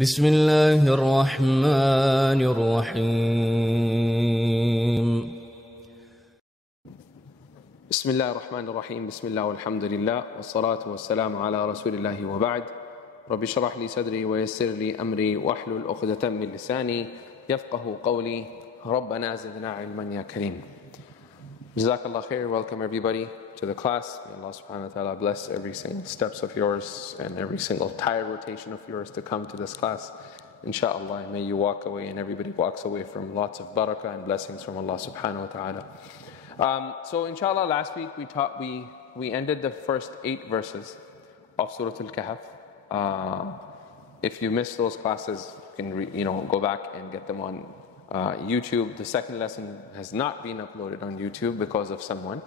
بسم الله الرحمن الرحيم بسم الله الرحمن الرحيم بسم الله والحمد لله والصلاة والسلام على رسول الله وبعد رب اشرح لي صدري ويسر لي أمري واحلل عقدة من لساني يفقه قولي ربنا زدنا علما يا كريم. Jazakallah khair. Welcome everybody to the class. May Allah subhanahu wa ta'ala bless every single steps of yours and every single tire rotation of yours to come to this class. Inshallah, may you walk away and everybody walks away from lots of barakah and blessings from Allah subhanahu wa ta'ala. So inshallah, last week we ended the first 8 verses of Surah Kahf. If you missed those classes, you can go back and get them on YouTube. The second lesson has not been uploaded on YouTube because of someone,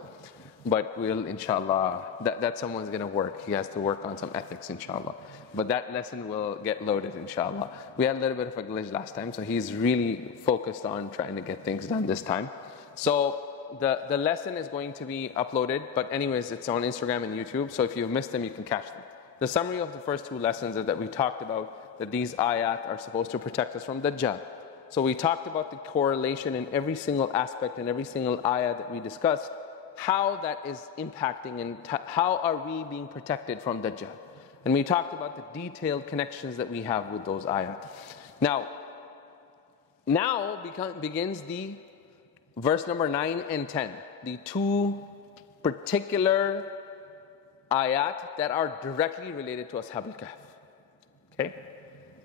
but we'll inshallah, that someone's gonna work. He has to work on some ethics inshallah, but that lesson will get loaded inshallah. We had a little bit of a glitch last time, so he's really focused on trying to get things done this time. So the lesson is going to be uploaded, but anyways, it's on Instagram and YouTube, so if you've missed them, you can catch them. The summary of the first 2 lessons is that we talked about that these ayat are supposed to protect us from Dajjal. So we talked about the correlation in every single aspect and every single ayah that we discussed, how that is impacting and how are we being protected from Dajjal. And we talked about the detailed connections that we have with those ayat. Now begins the verse number 9 and 10, the 2 particular ayat that are directly related to Ashab al-Kahf. Okay?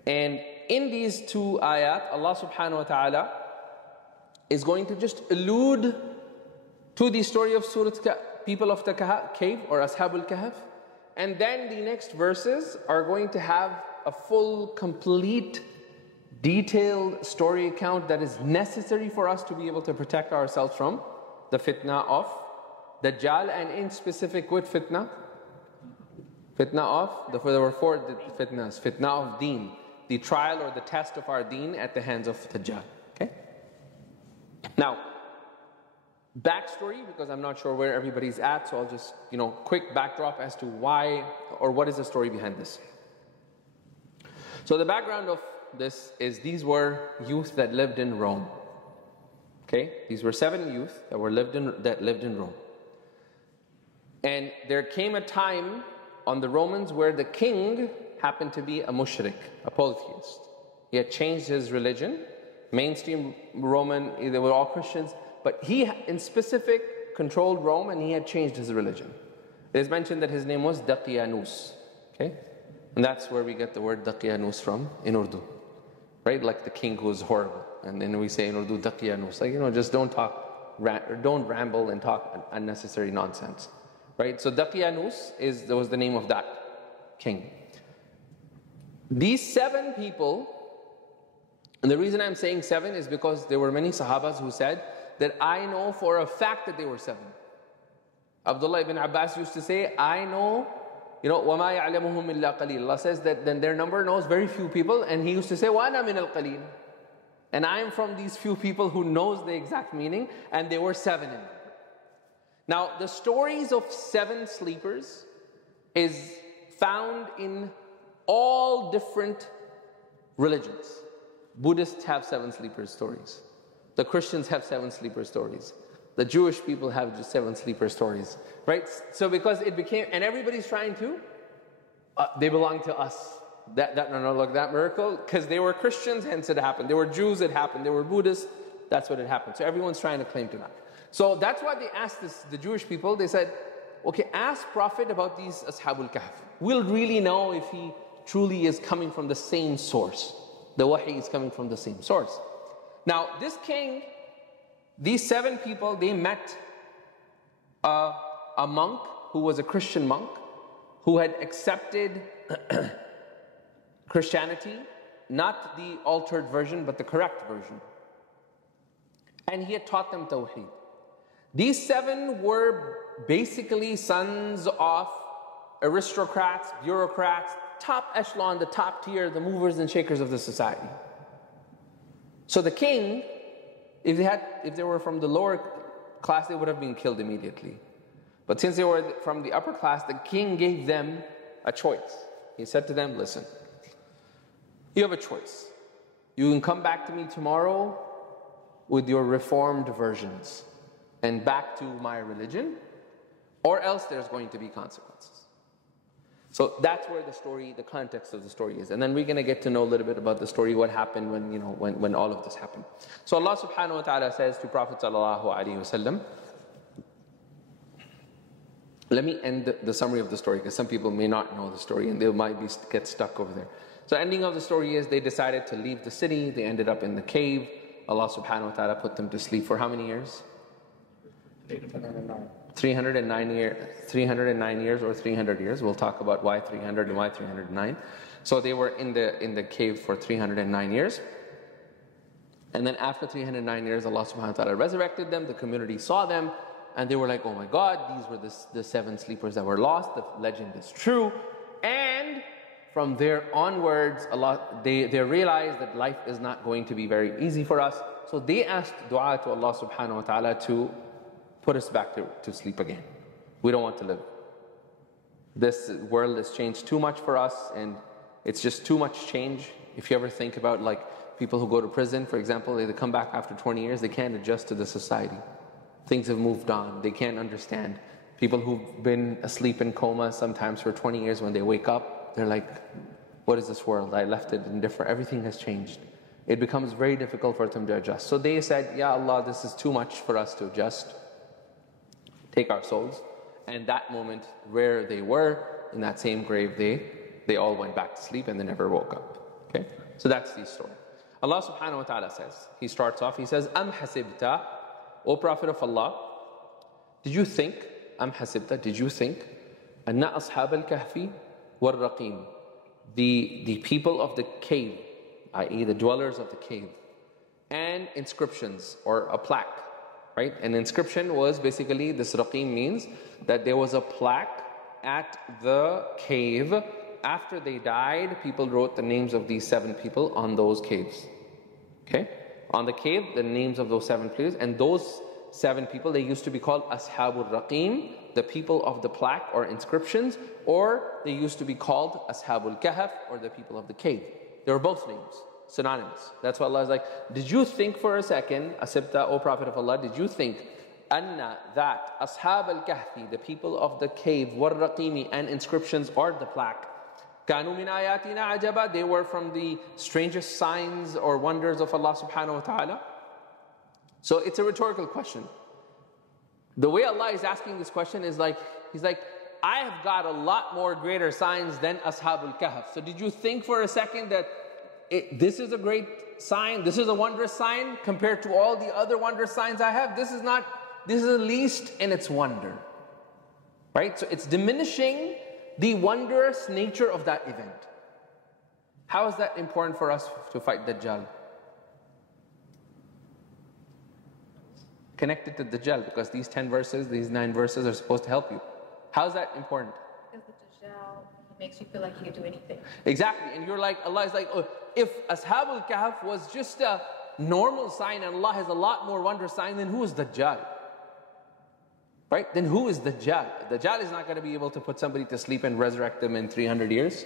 And in these 2 ayat, Allah subhanahu wa ta'ala is going to just allude to the story of people of the cave or Ashab al-Kahf. And then the next verses are going to have a full, complete, detailed story account that is necessary for us to be able to protect ourselves from the fitna of Dajjal, and in specific with fitna? Fitna of, there were 4 fitnas. Fitna of deen, the trial or the test of our deen at the hands of Dajjal. Okay? Now, backstory, because I'm not sure where everybody's at, so I'll just, quick backdrop as to why or what is the story behind this. So the background of this is these were youth that lived in Rome. Okay? These were 7 youth that lived in Rome. And there came a time on the Romans where the king happened to be a mushrik, a polytheist. He had changed his religion. Mainstream Roman, they were all Christians, but he in specific controlled Rome and he had changed his religion. It is mentioned that his name was Daqyanus. Okay? And that's where we get the word Daqyanus from in Urdu. Right? Like the king who is horrible. And then we say in Urdu Daqyanus. Like, just don't ramble and talk unnecessary nonsense. Right? So Daqyanus was the name of that king. These 7 people, and the reason I'm saying 7 is because there were many Sahabas who said that I know for a fact that they were 7. Abdullah ibn Abbas used to say, I know, وَمَا يَعْلَمُهُمْ إِلَّا قَلِيلٌ. Allah says that then their number knows very few people, and he used to say, وَأَنَا مِنَ الْقَلِيلِ. And I am from these few people who knows the exact meaning, and there were 7 in number. Now, the stories of 7 sleepers is found in all different religions. Buddhists have 7 sleeper stories. The Christians have 7 sleeper stories. The Jewish people have just 7 sleeper stories, right? So because it became, and everybody's trying to, they belong to us. That miracle, because they were Christians, hence it happened. They were Jews, it happened. They were Buddhists, that's what it happened. So everyone's trying to claim to that. So that's why they asked the Jewish people, they said, okay, ask Prophet about these Ashab al-Kahf. We'll really know if he truly is coming from the same source. The wahi is coming from the same source. Now, this king, these 7 people, they met a monk who was a Christian monk who had accepted Christianity, not the altered version, but the correct version. And he had taught them Tawheed. These 7 were basically sons of aristocrats, bureaucrats, top echelon, the top tier, the movers and shakers of the society. So the king, if they were from the lower class, they would have been killed immediately. But since they were from the upper class, the king gave them a choice. He said to them, listen, You have a choice. You can come back to me tomorrow with your reformed versions and back to my religion, or else there's going to be consequences. So that's where the story, the context of the story is. And then we're going to get to know a little bit about the story, what happened when all of this happened. So Allah subhanahu wa ta'ala says to Prophet sallallahu alaihi wasallam, let me end the summary of the story because some people may not know the story and they might get stuck over there. So the ending of the story is they decided to leave the city. They ended up in the cave. Allah subhanahu wa ta'ala put them to sleep for how many years? 309 years or 300 years. We'll talk about why 300 and why 309. So they were in the cave for 309 years. And then after 309 years, Allah subhanahu wa ta'ala resurrected them. The community saw them and they were like, oh my God, these were the 7 sleepers that were lost. The legend is true. And from there onwards, they realized that life is not going to be very easy for us. So they asked dua to Allah subhanahu wa ta'ala to put us back to sleep again. We don't want to live. This world has changed too much for us and it's just too much change. If you ever think about like people who go to prison, for example, they come back after 20 years, they can't adjust to the society. Things have moved on. They can't understand. People who've been asleep in coma sometimes for 20 years, when they wake up, they're like, what is this world? I left it indifferent. Everything has changed. It becomes very difficult for them to adjust. So they said, Ya Allah, this is too much for us to adjust. Take our souls. And that moment where they were, in that same grave, they all went back to sleep and they never woke up. Okay? So that's the story. Allah subhanahu wa ta'ala says, He starts off, He says, Am hasibta, O Prophet of Allah, did you think, Am hasibta, did you think, Anna ashab al-kahfi wal-raqim, the people of the cave, i.e. the dwellers of the cave, and inscriptions or a plaque, right? An inscription was basically, this raqim means that there was a plaque at the cave. After they died, people wrote the names of these 7 people on those caves. Okay? On the cave, the names of those 7 players, and those 7 people, they used to be called Ashabul Raqim, the people of the plaque or inscriptions, or they used to be called Ashabul Kahf, or the people of the cave. They were both names, synonymous. That's why Allah is like, did you think for a second, Asibta, O Prophet of Allah, did you think, Anna, that, Ashab al-Kahfi, the people of the cave, wal Raqimi, and inscriptions or the plaque, Kanu min ayatina ajaba, they were from the strangest signs or wonders of Allah subhanahu wa ta'ala. So it's a rhetorical question. The way Allah is asking this question is like, He's like, I have got a lot more greater signs than Ashabul Kahf. So did you think for a second that this is a great sign, this is a wondrous sign compared to all the other wondrous signs I have? This is the least in its wonder. Right? So it's diminishing the wondrous nature of that event. How is that important for us to fight Dajjal? Connected to Dajjal, because these 10 verses, these 9 verses are supposed to help you. How is that important? Because the Dajjal makes you feel like you can do anything. Exactly. And you're like, Allah is like, oh, if Ashabul Kahf was just a normal sign and Allah has a lot more wondrous sign, then who is Dajjal? Right? Then who is Dajjal? Dajjal is not going to be able to put somebody to sleep and resurrect them in 300 years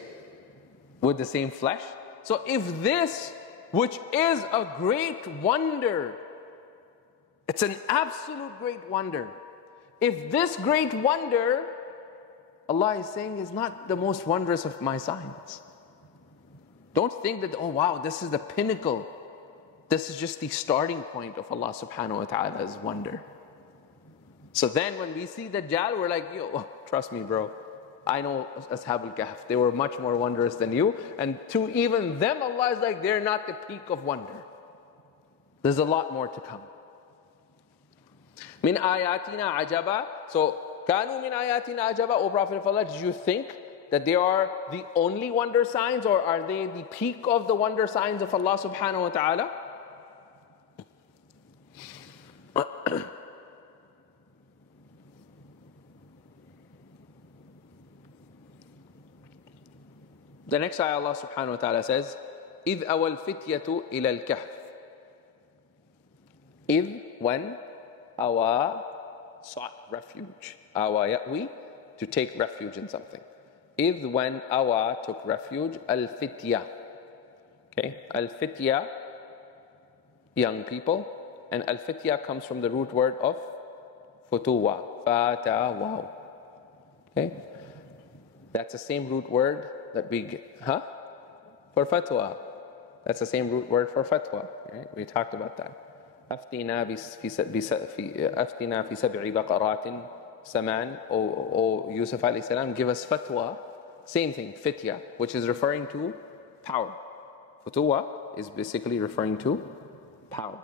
with the same flesh. So if this, which is a great wonder, it's an absolute great wonder. If this great wonder, Allah is saying, is not the most wondrous of my signs. Don't think that, oh wow, this is the pinnacle. This is just the starting point of Allah subhanahu wa ta'ala's wonder. So then when we see Dajjal, we're like, yo, trust me bro, I know Ashabul Kahf, they were much more wondrous than you. And to even them, Allah is like, they're not the peak of wonder. There's a lot more to come. Min ayatina ajaba. So, kanu min ayatina ajaba, O Prophet of Allah, did you think that they are the only wonder signs, or are they the peak of the wonder signs of Allah subhanahu wa ta'ala? The next ayah, Allah subhanahu wa ta'ala says, إِذْ أَوَى الْفِتْيَةُ إِلَى الْكَهْفِ. إِذْ, when, awa, sought refuge. Awa ya'wi, to take refuge in something. إِذْ, when, awa, took refuge, al-fitya. Okay, al-fitya, young people, and al-fitya comes from the root word of futuwa, fatawa. Okay, that's the same root word that we get, for fatwa. That's the same root word for fatwa. Right? We talked about that. أفتنا في سبع بقرات سمان. O Yusuf alayhi salam, give us fatwa. Same thing, fitya, which is referring to power. Futuwa is basically referring to power.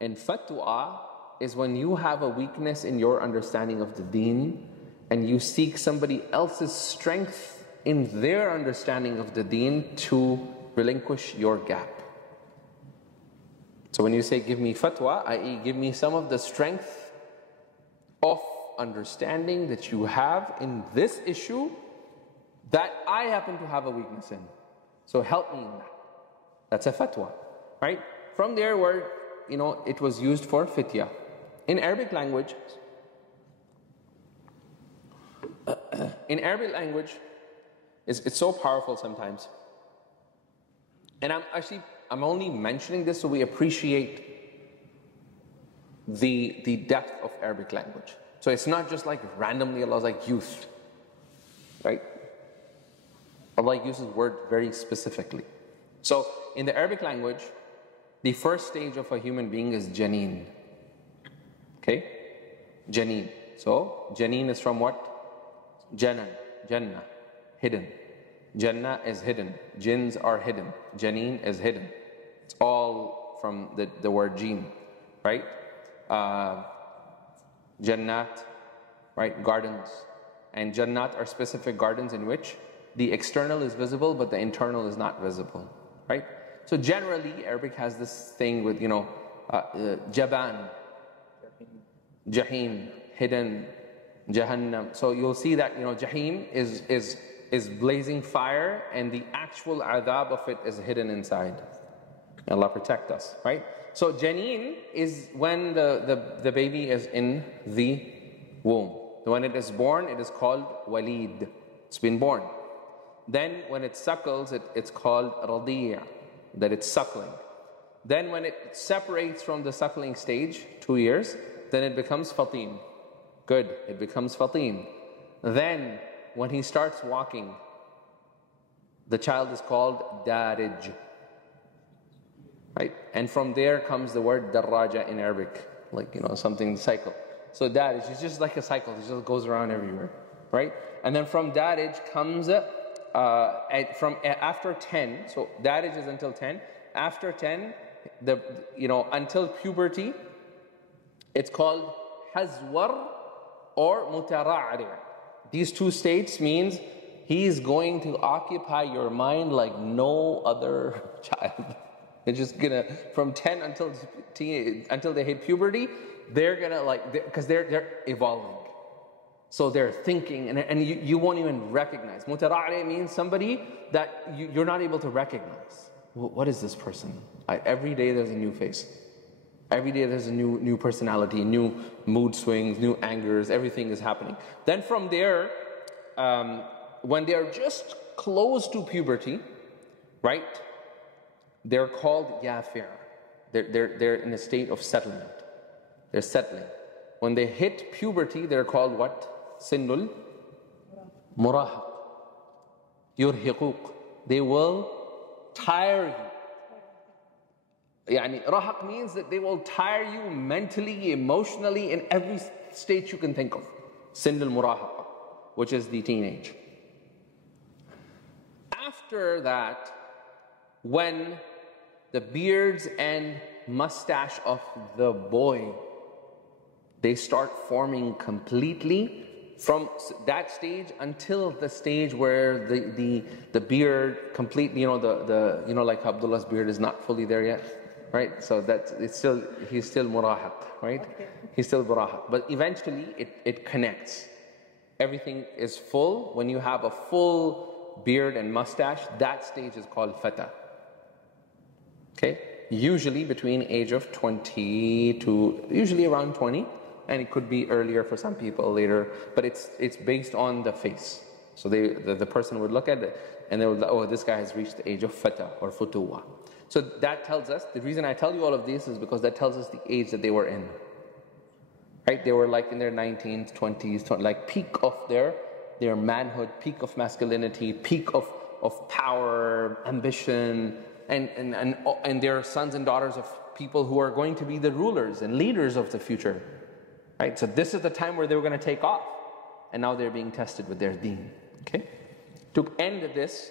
And fatwa is when you have a weakness in your understanding of the deen and you seek somebody else's strength in their understanding of the deen to relinquish your gap. So when you say give me fatwa, i.e. give me some of the strength of understanding that you have in this issue that I happen to have a weakness in. So help me in that. That's a fatwa, right? From there where, it was used for fitya. In Arabic language, it's so powerful sometimes. And I'm only mentioning this so we appreciate the depth of Arabic language. So it's not just like randomly Allah's like youth, right? Allah uses word very specifically. So in the Arabic language, the first stage of a human being is janeen. Okay? Janeen. So janeen is from what? Jannah, hidden. Jannah is hidden. Jinns are hidden. Janeen is hidden. It's all from the word jinn, right? Jannat, right? Gardens. And Jannat are specific gardens in which the external is visible but the internal is not visible, right? So generally Arabic has this thing with, Jaban, Jahim, hidden, Jahannam. So you'll see that, Jahim is blazing fire and the actual adhab of it is hidden inside. Allah protect us, right? So janeen is when the baby is in the womb. When it is born, it is called walid. It's been born. Then when it suckles, it's called radiya, that it's suckling. Then when it separates from the suckling stage, 2 years, then it becomes fatim. Good, it becomes fatim. Then when he starts walking, the child is called darij. Right? And from there comes the word darraja in Arabic, like, something cycle. So darij is just like a cycle, it just goes around everywhere, right? And then from darij comes after 10, so darij is until 10. After 10, until puberty, it's called hazwar or mutara'ri. These two states means he is going to occupy your mind like no other child. They're just gonna, from 10 until they hit puberty, they're gonna because they're evolving. So they're thinking, and you won't even recognize. Mutara'ri means somebody that you're not able to recognize. What is this person? Every day there's a new face. Every day there's a new personality, new mood swings, new angers, everything is happening. Then from there, when they are just close to puberty, right? They're called yafir. They're in a state of settlement. They're settling. When they hit puberty, they're called what? Sinnul murahaq. Yurhiquq. They will tire you. Rahaq means that they will tire you mentally, emotionally, in every state you can think of. Sinnul murahaqa, which is the teenage. After that, when the beards and mustache of the boy, they start forming completely from that stage until the stage where the beard completely, like Abdullah's beard is not fully there yet, right? So he's still murahaq, right? Okay. He's still murahaq, but eventually it connects. Everything is full. When you have a full beard and mustache, that stage is called fata. Okay, usually between age of 20 to usually around 20. And it could be earlier for some people, later, but it's based on the face. So the person would look at it, And they were like, oh, this guy has reached the age of fata or futuwa. So that tells us, the reason I tell you all of this is because that tells us the age that they were in. Right? They were like in their 19s, 20s, like peak of their manhood, peak of masculinity, peak of power, ambition, and they're sons and daughters of people who are going to be the rulers and leaders of the future. Right? So this is the time where they were going to take off. And now they're being tested with their deen. Okay? To end this,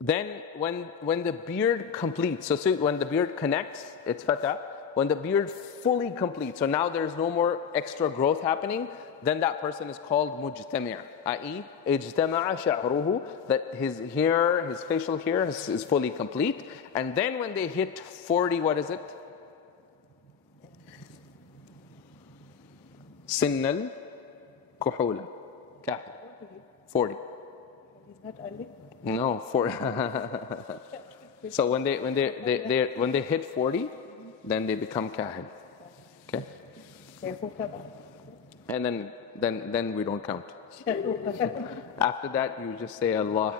then when the beard completes, so when the beard connects, it's fata. When the beard fully completes, so now there's no more extra growth happening, then that person is called mujtami', i.e. ijtama'a sha'ruhu, that his hair, his facial hair is fully complete. And then when they hit 40, what is it? Sinnal kuhula. 40. Is that early? No, 40. So when they hit 40, then they become kahil. Okay? And then we don't count. After that, you just say Allah,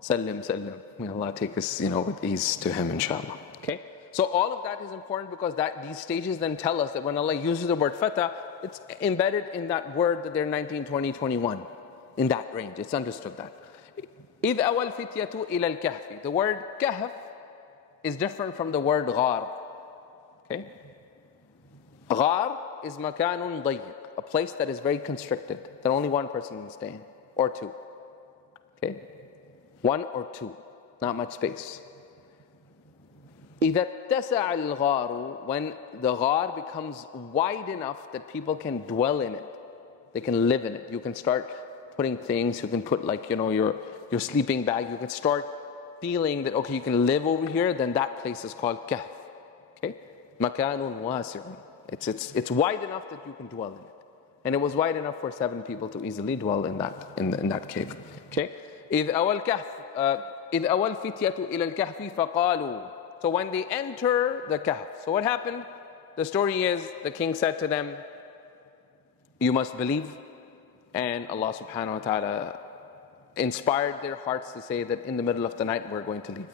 Saleem, Saleem. May Allah take us, with ease to Him, inshallah. Okay? So all of that is important because these stages then tell us that when Allah uses the word fata, it's embedded in that word that they're 19, 20, 21. In that range, it's understood that. إِذْ أَوَى الْفِتْيَةُ إِلَى الْكَهْفِ. The word kahf is different from the word ghar. Okay? Ghar is makanun dayiq, a place that is very constricted, that only one person can stay in, or two. Okay? One or two, not much space. إِذَا اتَّسَعَ الْغَارُ. When the ghar becomes wide enough that people can dwell in it, they can live in it. You can start putting things, you can put your sleeping bag, you can start feeling that, okay, you can live over here, then that place is called kahf. Okay? Makanun wasi'un. It's wide enough that you can dwell in it. And it was wide enough for 7 people to easily dwell in that cave. Okay? إِذْ أَوَى الْفِتْيَةُ إِلَى الْكَهْفِ فَقَالُوا. So when they enter the kahf, so what happened? The story is, the king said to them, you must believe. And Allah subhanahu wa ta'ala inspired their hearts to say that in the middle of the night we're going to leave.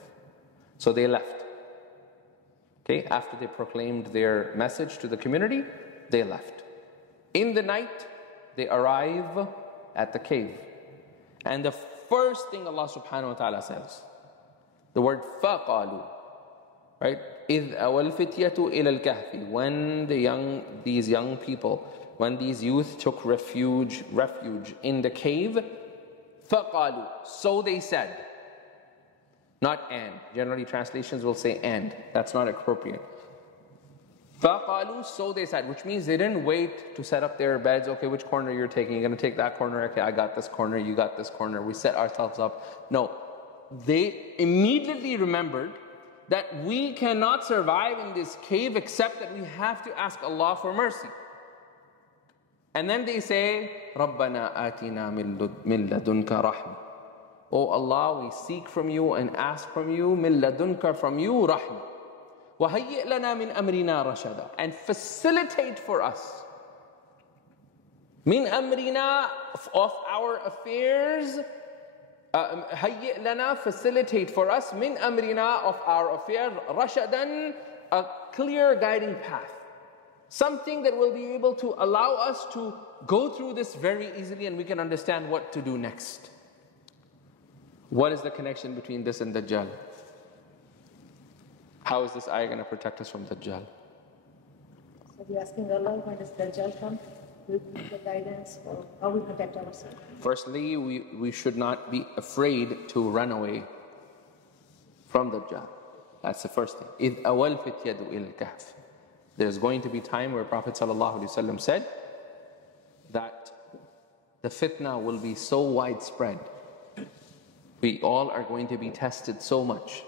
So they left. Okay, after they proclaimed their message to the community, they left. In the night, they arrive at the cave. And the first thing Allah subhanahu wa ta'ala says, the word فَقَالُوا, right? إِذْ أَوَى الْفِتْيَةُ إِلَى الْكَهْفِ. When these young people, when these youth took refuge in the cave, فَقَالُوا. So they said. Not and. Generally translations will say and. That's not appropriate. فَقَالُوا. So they said. Which means they didn't wait to set up their beds. Okay, which corner you're taking? You're going to take that corner? Okay, I got this corner. You got this corner. We set ourselves up. No. They immediately remembered that we cannot survive in this cave except that we have to ask Allah for mercy. And then they say, رَبَّنَا آتِنَا مِن لَدُنْكَ رَحْمَةً. Oh Allah, we seek from you and ask from you, مِن لَدُنْكَ, from you, rahmah. وَهَيِّئْ لَنَا مِنْ أَمْرِنَا رَشَدًا. And facilitate for us. مِنْ أَمْرِنَا, of our affairs. هَيِّئْ لَنَا, facilitate for us. مِنْ أَمْرِنَا, of our affairs. رَشَدًا, a clear guiding path. Something that will be able to allow us to go through this very easily and we can understand what to do next. What is the connection between this and Dajjal? How is this ayah going to protect us from Dajjal? So we're asking Allah, when does Dajjal come? Will give the guidance or how we protect ourselves? Firstly, we should not be afraid to run away from Dajjal. That's the first thing. إِذْ أَوَى الْفِتْيَةُ إِلَى الْكَهْفِ. There's going to be time where Prophet ﷺ said that the fitna will be so widespread. We all are going to be tested so much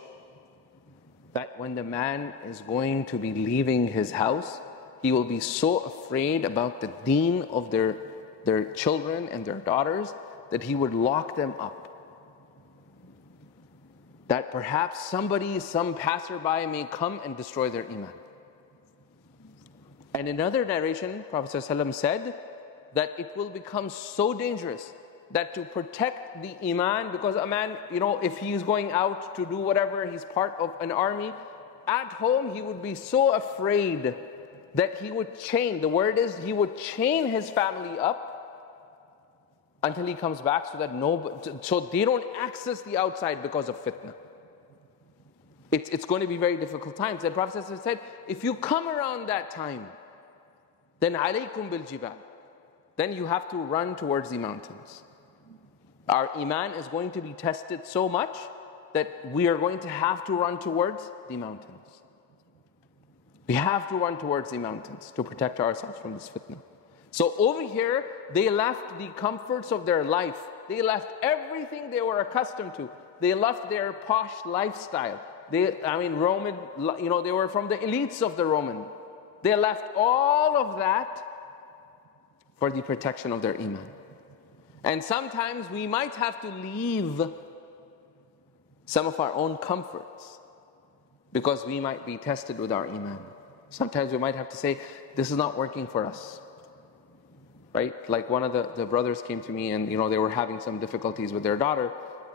that when the man is going to be leaving his house, he will be so afraid about the deen of their children and their daughters that he would lock them up. That perhaps some passerby may come and destroy their iman. And in another narration, Prophet ﷺ said that it will become so dangerous that to protect the iman, because a man, if he is going out to do whatever, he's part of an army, at home he would be so afraid that he would chain, the word is he would chain his family up until he comes back, so they don't access the outside because of fitna. It's going to be very difficult times. And Prophet said, if you come around that time, then alaykum bil jibal, then you have to run towards the mountains. Our iman is going to be tested so much that we are going to have to run towards the mountains. We have to run towards the mountains to protect ourselves from this fitna. So over here, they left the comforts of their life. They left everything they were accustomed to. They left their posh lifestyle. Roman, they were from the elites of the Roman. They left all of that for the protection of their iman. And sometimes we might have to leave some of our own comforts because we might be tested with our iman. Sometimes we might have to say, this is not working for us. Right? Like one of the brothers came to me and they were having some difficulties with their daughter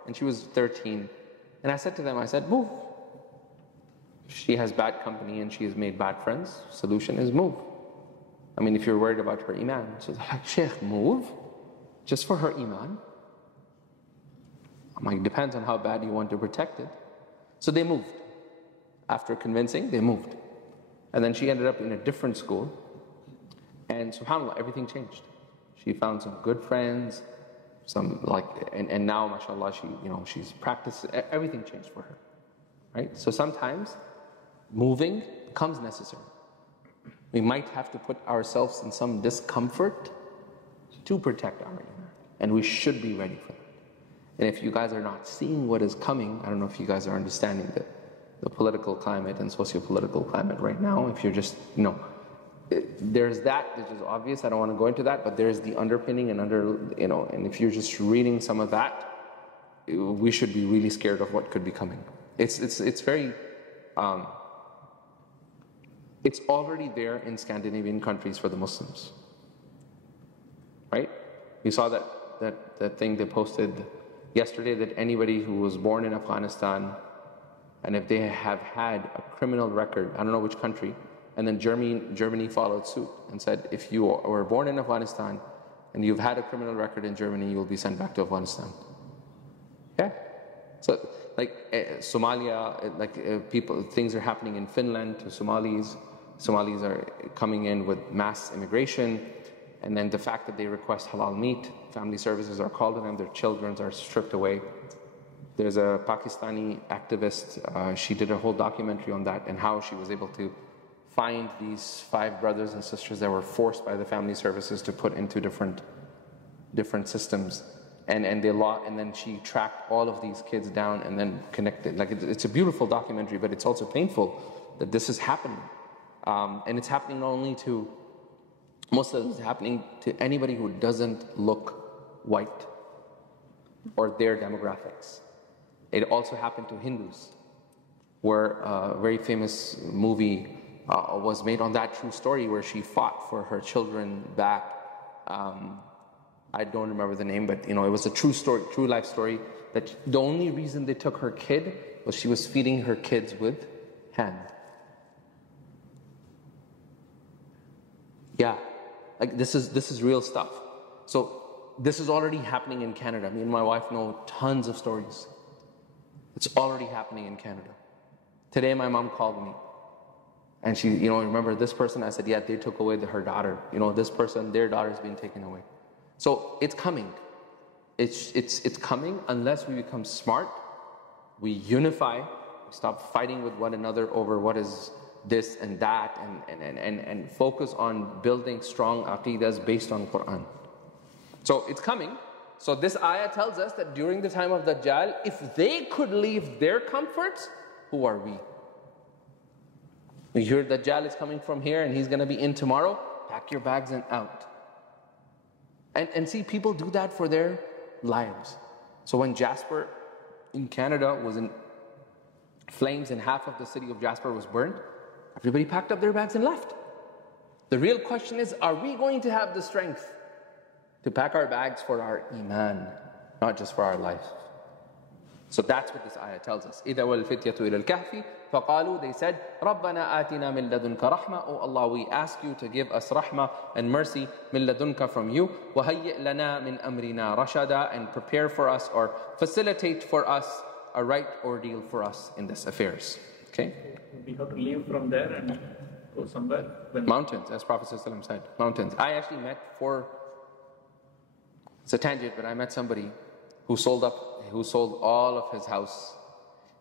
and she was 13. And I said to them, move. She has bad company and she has made bad friends. Solution is move. If you're worried about her iman. She's like, Shaykh, move? Just for her iman? I'm like, depends on how bad you want to protect it. So they moved. After convincing, they moved. And then she ended up in a different school. And subhanAllah, everything changed. She found some good friends, and now, mashallah, she's practiced, everything changed for her. Right? So sometimes, moving becomes necessary. We might have to put ourselves in some discomfort to protect our iman. And we should be ready for that. And if you guys are not seeing what is coming, I don't know if you guys are understanding the political climate and socio-political climate right now. If you're just, there's that which is obvious. I don't want to go into that, but there's the underpinning and and if you're just reading some of that, we should be really scared of what could be coming. It's very, it's already there in Scandinavian countries for the Muslims, right? You saw that thing they posted yesterday, that anybody who was born in Afghanistan, and if they have had a criminal record, I don't know which country, and then Germany followed suit and said, if you were born in Afghanistan and you've had a criminal record in Germany, you will be sent back to Afghanistan. Okay? So, Somalia, things are happening in Finland to Somalis. Somalis are coming in with mass immigration, and then the fact that they request halal meat, family services are called to them, their children are stripped away. There's a Pakistani activist, she did a whole documentary on that and how she was able to find these 5 brothers and sisters that were forced by the family services to put into different systems. And then she tracked all of these kids down and then connected. It's a beautiful documentary, but it's also painful that this is happening. And it's happening not only to Muslims, it's happening to anybody who doesn't look white or their demographics. It also happened to Hindus, where a very famous movie was made on that true story where she fought for her children back. I don't remember the name, but it was a true story, true life story, that the only reason they took her kid was she was feeding her kids with hand. Yeah, this is real stuff. So this is already happening in Canada. Me and my wife know tons of stories. It's already happening in Canada. Today my mom called me. And she, remember this person? I said, yeah, they took away her daughter. This person, their daughter's been taken away. So it's coming. It's coming unless we become smart, we unify, we stop fighting with one another over what is this and that, and focus on building strong aqidas based on Quran. So it's coming. So this ayah tells us that during the time of Dajjal, if they could leave their comforts, who are we? You hear Dajjal is coming from here and he's going to be in tomorrow, pack your bags and out. And see, people do that for their lives. So when Jasper in Canada was in flames and half of the city of Jasper was burned, everybody packed up their bags and left. The real question is, are we going to have the strength To pack our bags for our iman, not just for our life. So that's what this ayah tells us. إِذَا وَالْفِتْيَةُ إِلَى الْكَهْفِ فَقَالُوا, they said, رَبَّنَا آتِنَا مِن لَدُنْكَ رَحْمَةً, O Allah, we ask you to give us rahmah and mercy, مِن لَدُنْكَ, from you, وَهَيِّئْ لَنَا مِنْ أَمْرِنَا رَشَدًا, and prepare for us or facilitate for us a right ordeal for us in this affairs. Okay? We have to leave from there and go somewhere. Mountains, as Prophet ﷺ said. Mountains. I actually met it's a tangent, but I met somebody who sold all of his house.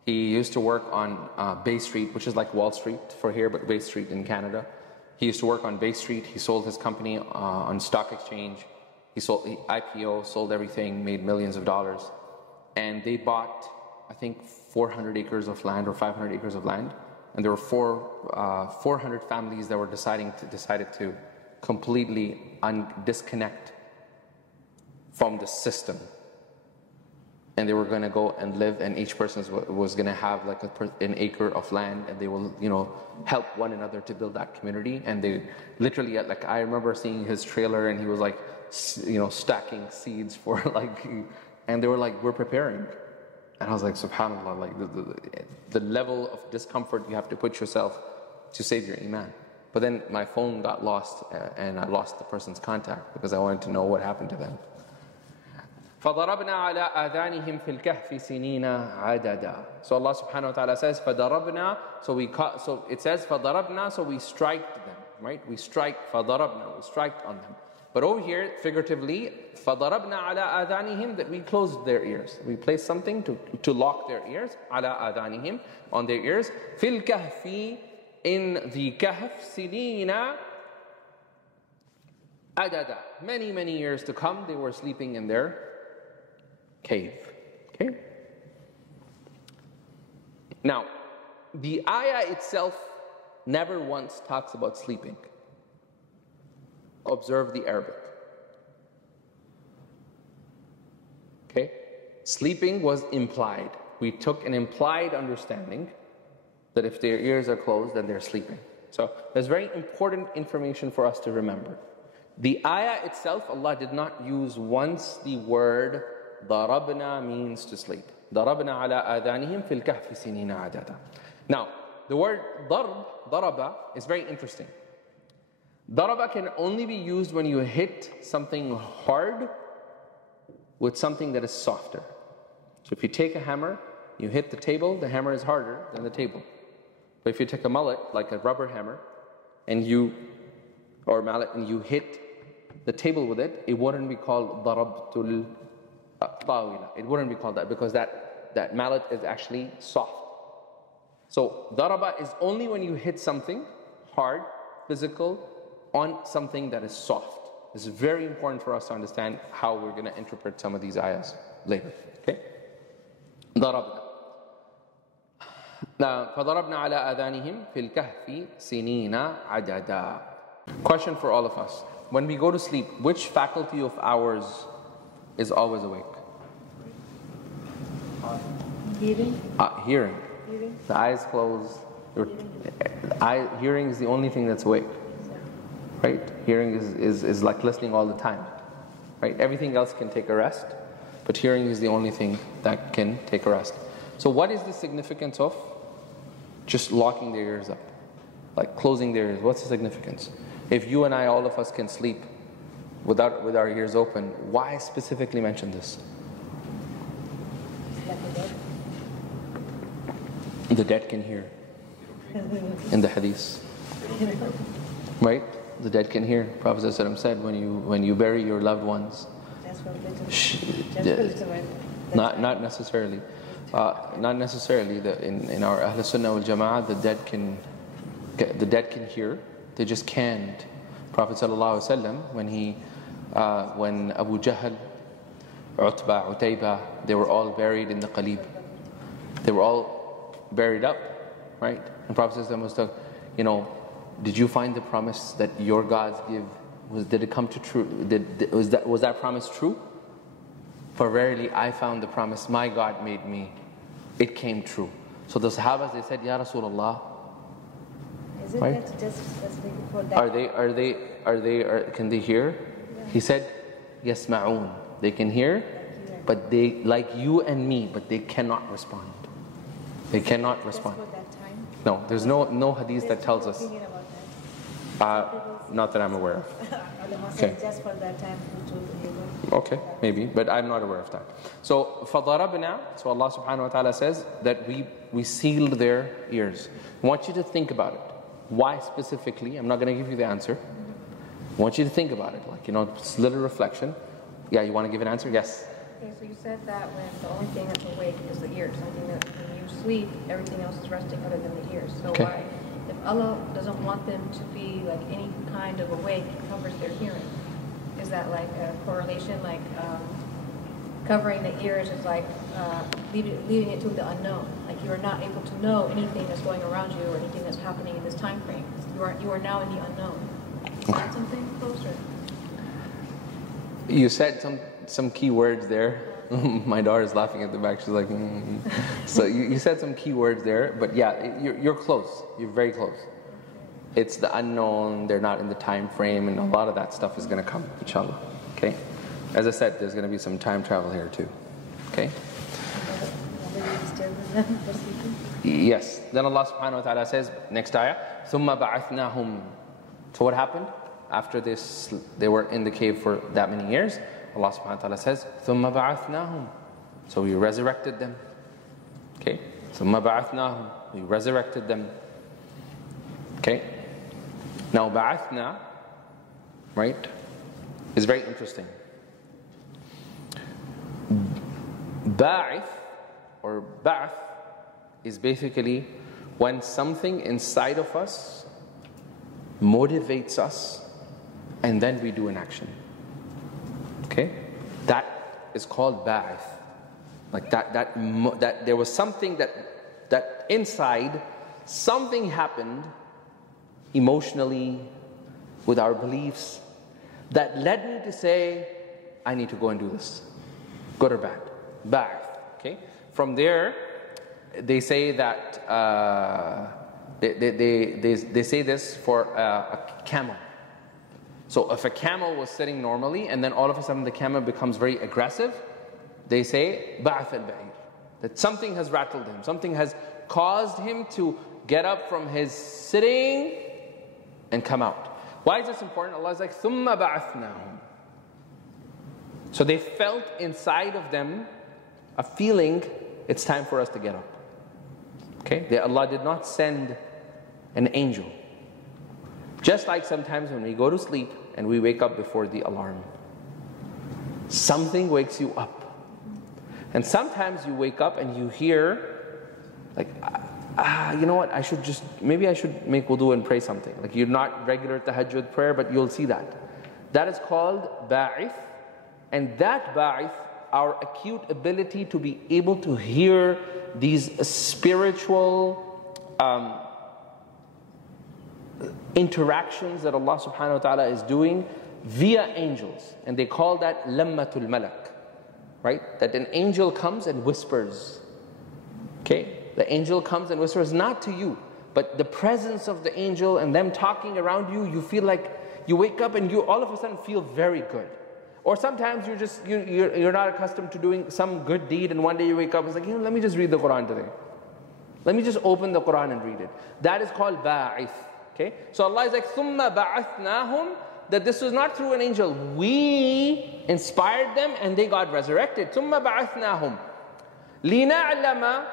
He used to work on Bay Street, which is like Wall Street for here, but Bay Street in Canada. He used to work on Bay Street. He sold his company on stock exchange. He IPO, sold everything, made millions of dollars. And they bought, I think, 400 acres of land or 500 acres of land. And there were 400 families that were decided to completely disconnect from the system. And they were going to go and live, and each person was going to have like an acre of land, and they will, help one another to build that community. And they literally, like, I remember seeing his trailer, and he was like, stacking seeds for and they were like, we're preparing. And I was like, subhanAllah, like the level of discomfort you have to put yourself to save your iman. But then my phone got lost, and I lost the person's contact because I wanted to know what happened to them. فَضَرَبْنَا عَلَىٰ آذَانِهِمْ فِي الْكَهْفِ سِنِينَ عَدَدًا. So Allah subhanahu wa ta'ala says, فَضَرَبْنَا, so it says, فَضَرَبْنَا, so we strike them, right? We strike, فَضَرَبْنَا, we strike on them. But over here, figuratively, فَضَرَبْنَا عَلَىٰ آذَانِهِمْ, that we closed their ears. We placed something to lock their ears, عَلَىٰ آذَانِهِمْ, on their ears. فِي الْكَهْفِ, in the kahf, سِنِينَ عَدَدًا. Many, many years to come, they were sleeping in their cave. Okay? Now, the ayah itself never once talks about sleeping. Observe the Arabic. Okay? Sleeping was implied. We took an implied understanding that if their ears are closed, then they're sleeping. So there's very important information for us to remember. The ayah itself, Allah did not use once the word ضربنا, means to sleep. ضربنا على آذانهم في الكهف سنين عددا. Now, the word ضرب is very interesting. ضرب can only be used when you hit something hard with something that is softer. So if you take a hammer, you hit the table, the hammer is harder than the table. But if you take a mallet, like a rubber hammer, or mallet, and you hit the table with it, it wouldn't be called ضربtul طاولة. It wouldn't be called that, because that mallet is actually soft. So daraba is only when you hit something hard, physical, on something that is soft. This is very important for us to understand how we're going to interpret some of these ayahs later. Okay? ضربنا. Now, فضربنا على آذانهم في الكهف سنين عددا. Question for all of us. When we go to sleep, which faculty of ours is always awake? Hearing. Hearing. The eyes closed. Hearing is the only thing that's awake. Right? Hearing is like listening all the time. Right? Everything else can take a rest, but hearing is the only thing that can take a rest. So what is the significance of just locking their ears up? Like closing their ears. What's the significance? If you and I, all of us, can sleep with our ears open, why specifically mention this? The dead can hear. In the hadith. Right? The dead can hear. Prophet ﷺ said, when you bury your loved ones, not necessarily. Not necessarily. In our Ahl Sunnah wal Jama'ah, the dead can hear. They just can't. Prophet ﷺ, when Abu Jahl, Utbah, Utayba, they were all buried in the qalib. They were all buried up, right? And Prophet ﷺ was talking, did you find the promise that your gods give? Did it come to true? Was that promise true? For verily I found the promise my God made me. It came true. So the Sahabas, they said, Ya Rasulullah. Is it right? that just specific for that? Can they hear? Yeah. He said, يَسْمَعُونَ. They can hear, but they, like you and me, but they cannot respond. They cannot respond. Just for that time? No, there's no hadith that tells us. Opinion about that. Not that I'm aware of. Okay. Just for that time. Okay, maybe, but I'm not aware of that. So, فَضَرَبْنَا, so Allah subhanahu wa ta'ala says that we sealed their ears. I want you to think about it. Why specifically? I'm not going to give you the answer. I want you to think about it, like, it's a little reflection. Yeah, you want to give an answer? Yes. Okay, so you said that when the only thing that's awake is the ears, something that when you sleep, everything else is resting other than the ears. So why, if Allah doesn't want them to be like any kind of awake, He covers their hearing. Is that like a correlation? Like covering the ears is like leaving it to the unknown. Like you are not able to know anything that's going around you or anything that's happening in this time frame. You are now in the unknown. Is that something closer? You said some key words there. My daughter is laughing at the back. She's like, So you said some key words there, but yeah, you're close. You're very close. It's the unknown. They're not in the time frame, and a lot of that stuff is going to come, inshallah. Okay. As I said, there's going to be some time travel here too. Okay. Yes. Then Allah subhanahu wa ta'ala says, next ayah, ثُمَّ بَعَثْنَاهُمْ. So what happened? After this, they were in the cave for that many years. Allah subhanahu wa ta'ala says, ثُمَّ بَعَثْنَاهُمْ. So we resurrected them. Okay? ثُمَّ بَعَثْنَاهُمْ. We resurrected them. Okay? Now, ba'athna, right, is very interesting. Ba'ith, or ba'ath, is basically when something inside of us motivates us and then we do an action. Okay? That is called ba'ith. Like that there was something that inside, something happened emotionally, with our beliefs, that led me to say, I need to go and do this. Good or bad? Ba'ith. Okay? From there, they say that they say this for a camel. So if a camel was sitting normally and then all of a sudden the camel becomes very aggressive, they say ba'ath al-ba'ir, that something has rattled him, something has caused him to get up from his sitting and come out. Why is this important? Allah is like ثُمَّ بَعَثْنَاهُمْ. So they felt inside of them a feeling, it's time for us to get up. Okay? Allah did not send an angel. Just like sometimes when we go to sleep and we wake up before the alarm. Something wakes you up. And sometimes you wake up and you hear, like, you know what, maybe I should make wudu and pray something. Like you're not regular tahajjud prayer, but you'll see that. That is called ba'ith. And that ba'ith, our acute ability to be able to hear these spiritual interactions that Allah subhanahu wa ta'ala is doing via angels. And they call that lammatul malak. Right? That an angel comes and whispers. Okay? The angel comes and whispers, not to you, but the presence of the angel and them talking around you, you feel like you wake up and you all of a sudden feel very good. Or sometimes you're not accustomed to doing some good deed and one day you wake up and it's like, let me just read the Quran today. Let me just open the Quran and read it. That is called ba'ith. Okay? So Allah is like, ثُمَّ بَعَثْنَاهُمْ, that this was not through an angel. We inspired them and they got resurrected. ثُمَّ بَعَثْنَاهُمْ لِنَعْلَمَ.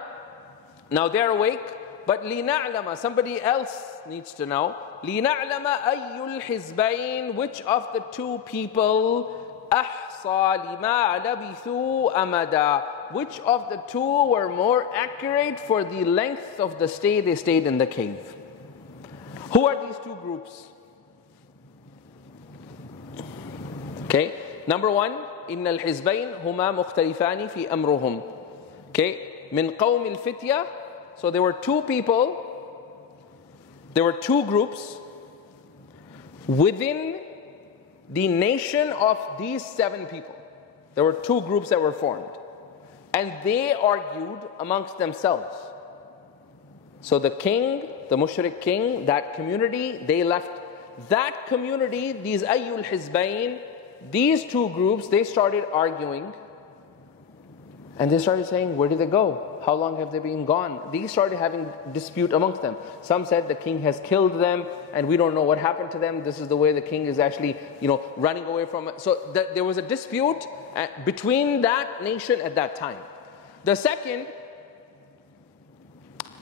Now they're awake, but لِنَعْلَمَ, somebody else needs to know. لِنَعْلَمَ أَيُّ الْحِزْبَيْنِ, which of the two people أَحْصَى لِمَا لَبِثُوا أَمَدًا, which of the two were more accurate for the length of the stay they stayed in the cave. Who are these two groups? Okay, number one, إِنَّ الْحِزْبَيْنِ هُمَا مُخْتَلِفَانِ فِي أَمْرُهُمْ. Okay, min qawm al-fitya. So there were two people, there were two groups within the nation of these 7 people. There were two groups that were formed. And they argued amongst themselves. So the king, the mushrik king, that community, they left that community, these ayyul hizbayn, these two groups, they started arguing. And they started saying, where did they go? How long have they been gone? They started having dispute amongst them. Some said the king has killed them and we don't know what happened to them. This is the way the king is actually, running away from it. So there was a dispute between that nation at that time. The second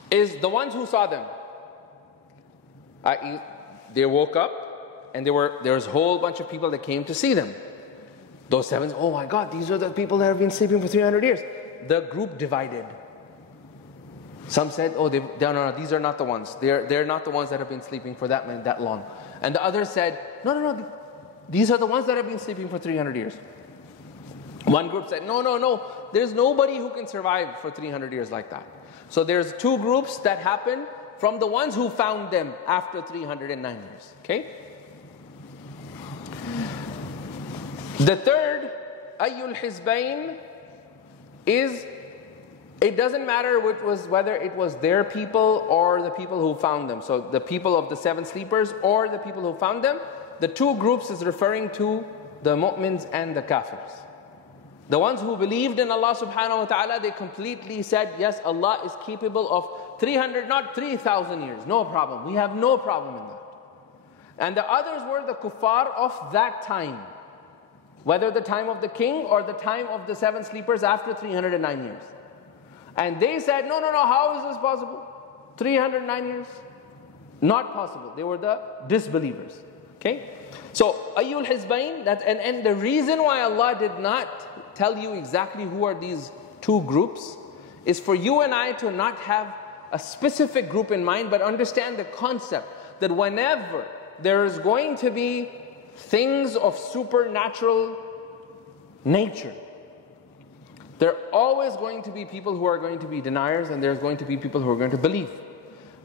is the ones who saw them. They woke up and there was a whole bunch of people that came to see them. Those sevens, oh my God, these are the people that have been sleeping for 300 years. The group divided. Some said, oh, no, these are not the ones. They're not the ones that have been sleeping for that long. And the others said, no, these are the ones that have been sleeping for 300 years. One group said, no, there's nobody who can survive for 300 years like that. So there's two groups that happen from the ones who found them after 309 years. Okay? The third, Ayyul Hizbayn, is it doesn't matter whether it was their people or the people who found them. So the people of the seven sleepers or the people who found them. The two groups is referring to the mu'mins and the kafirs. The ones who believed in Allah subhanahu wa ta'ala, they completely said, yes, Allah is capable of 300, not 3,000 years. No problem. We have no problem in that. And the others were the kuffar of that time. Whether the time of the king or the time of the seven sleepers after 309 years. And they said, no, how is this possible? 309 years? Not possible. They were the disbelievers. Okay? So, Ayyul Hizbayn, and the reason why Allah did not tell you exactly who are these two groups is for you and I to not have a specific group in mind, but understand the concept that whenever there is going to be things of supernatural nature, there are always going to be people who are going to be deniers and there's going to be people who are going to believe.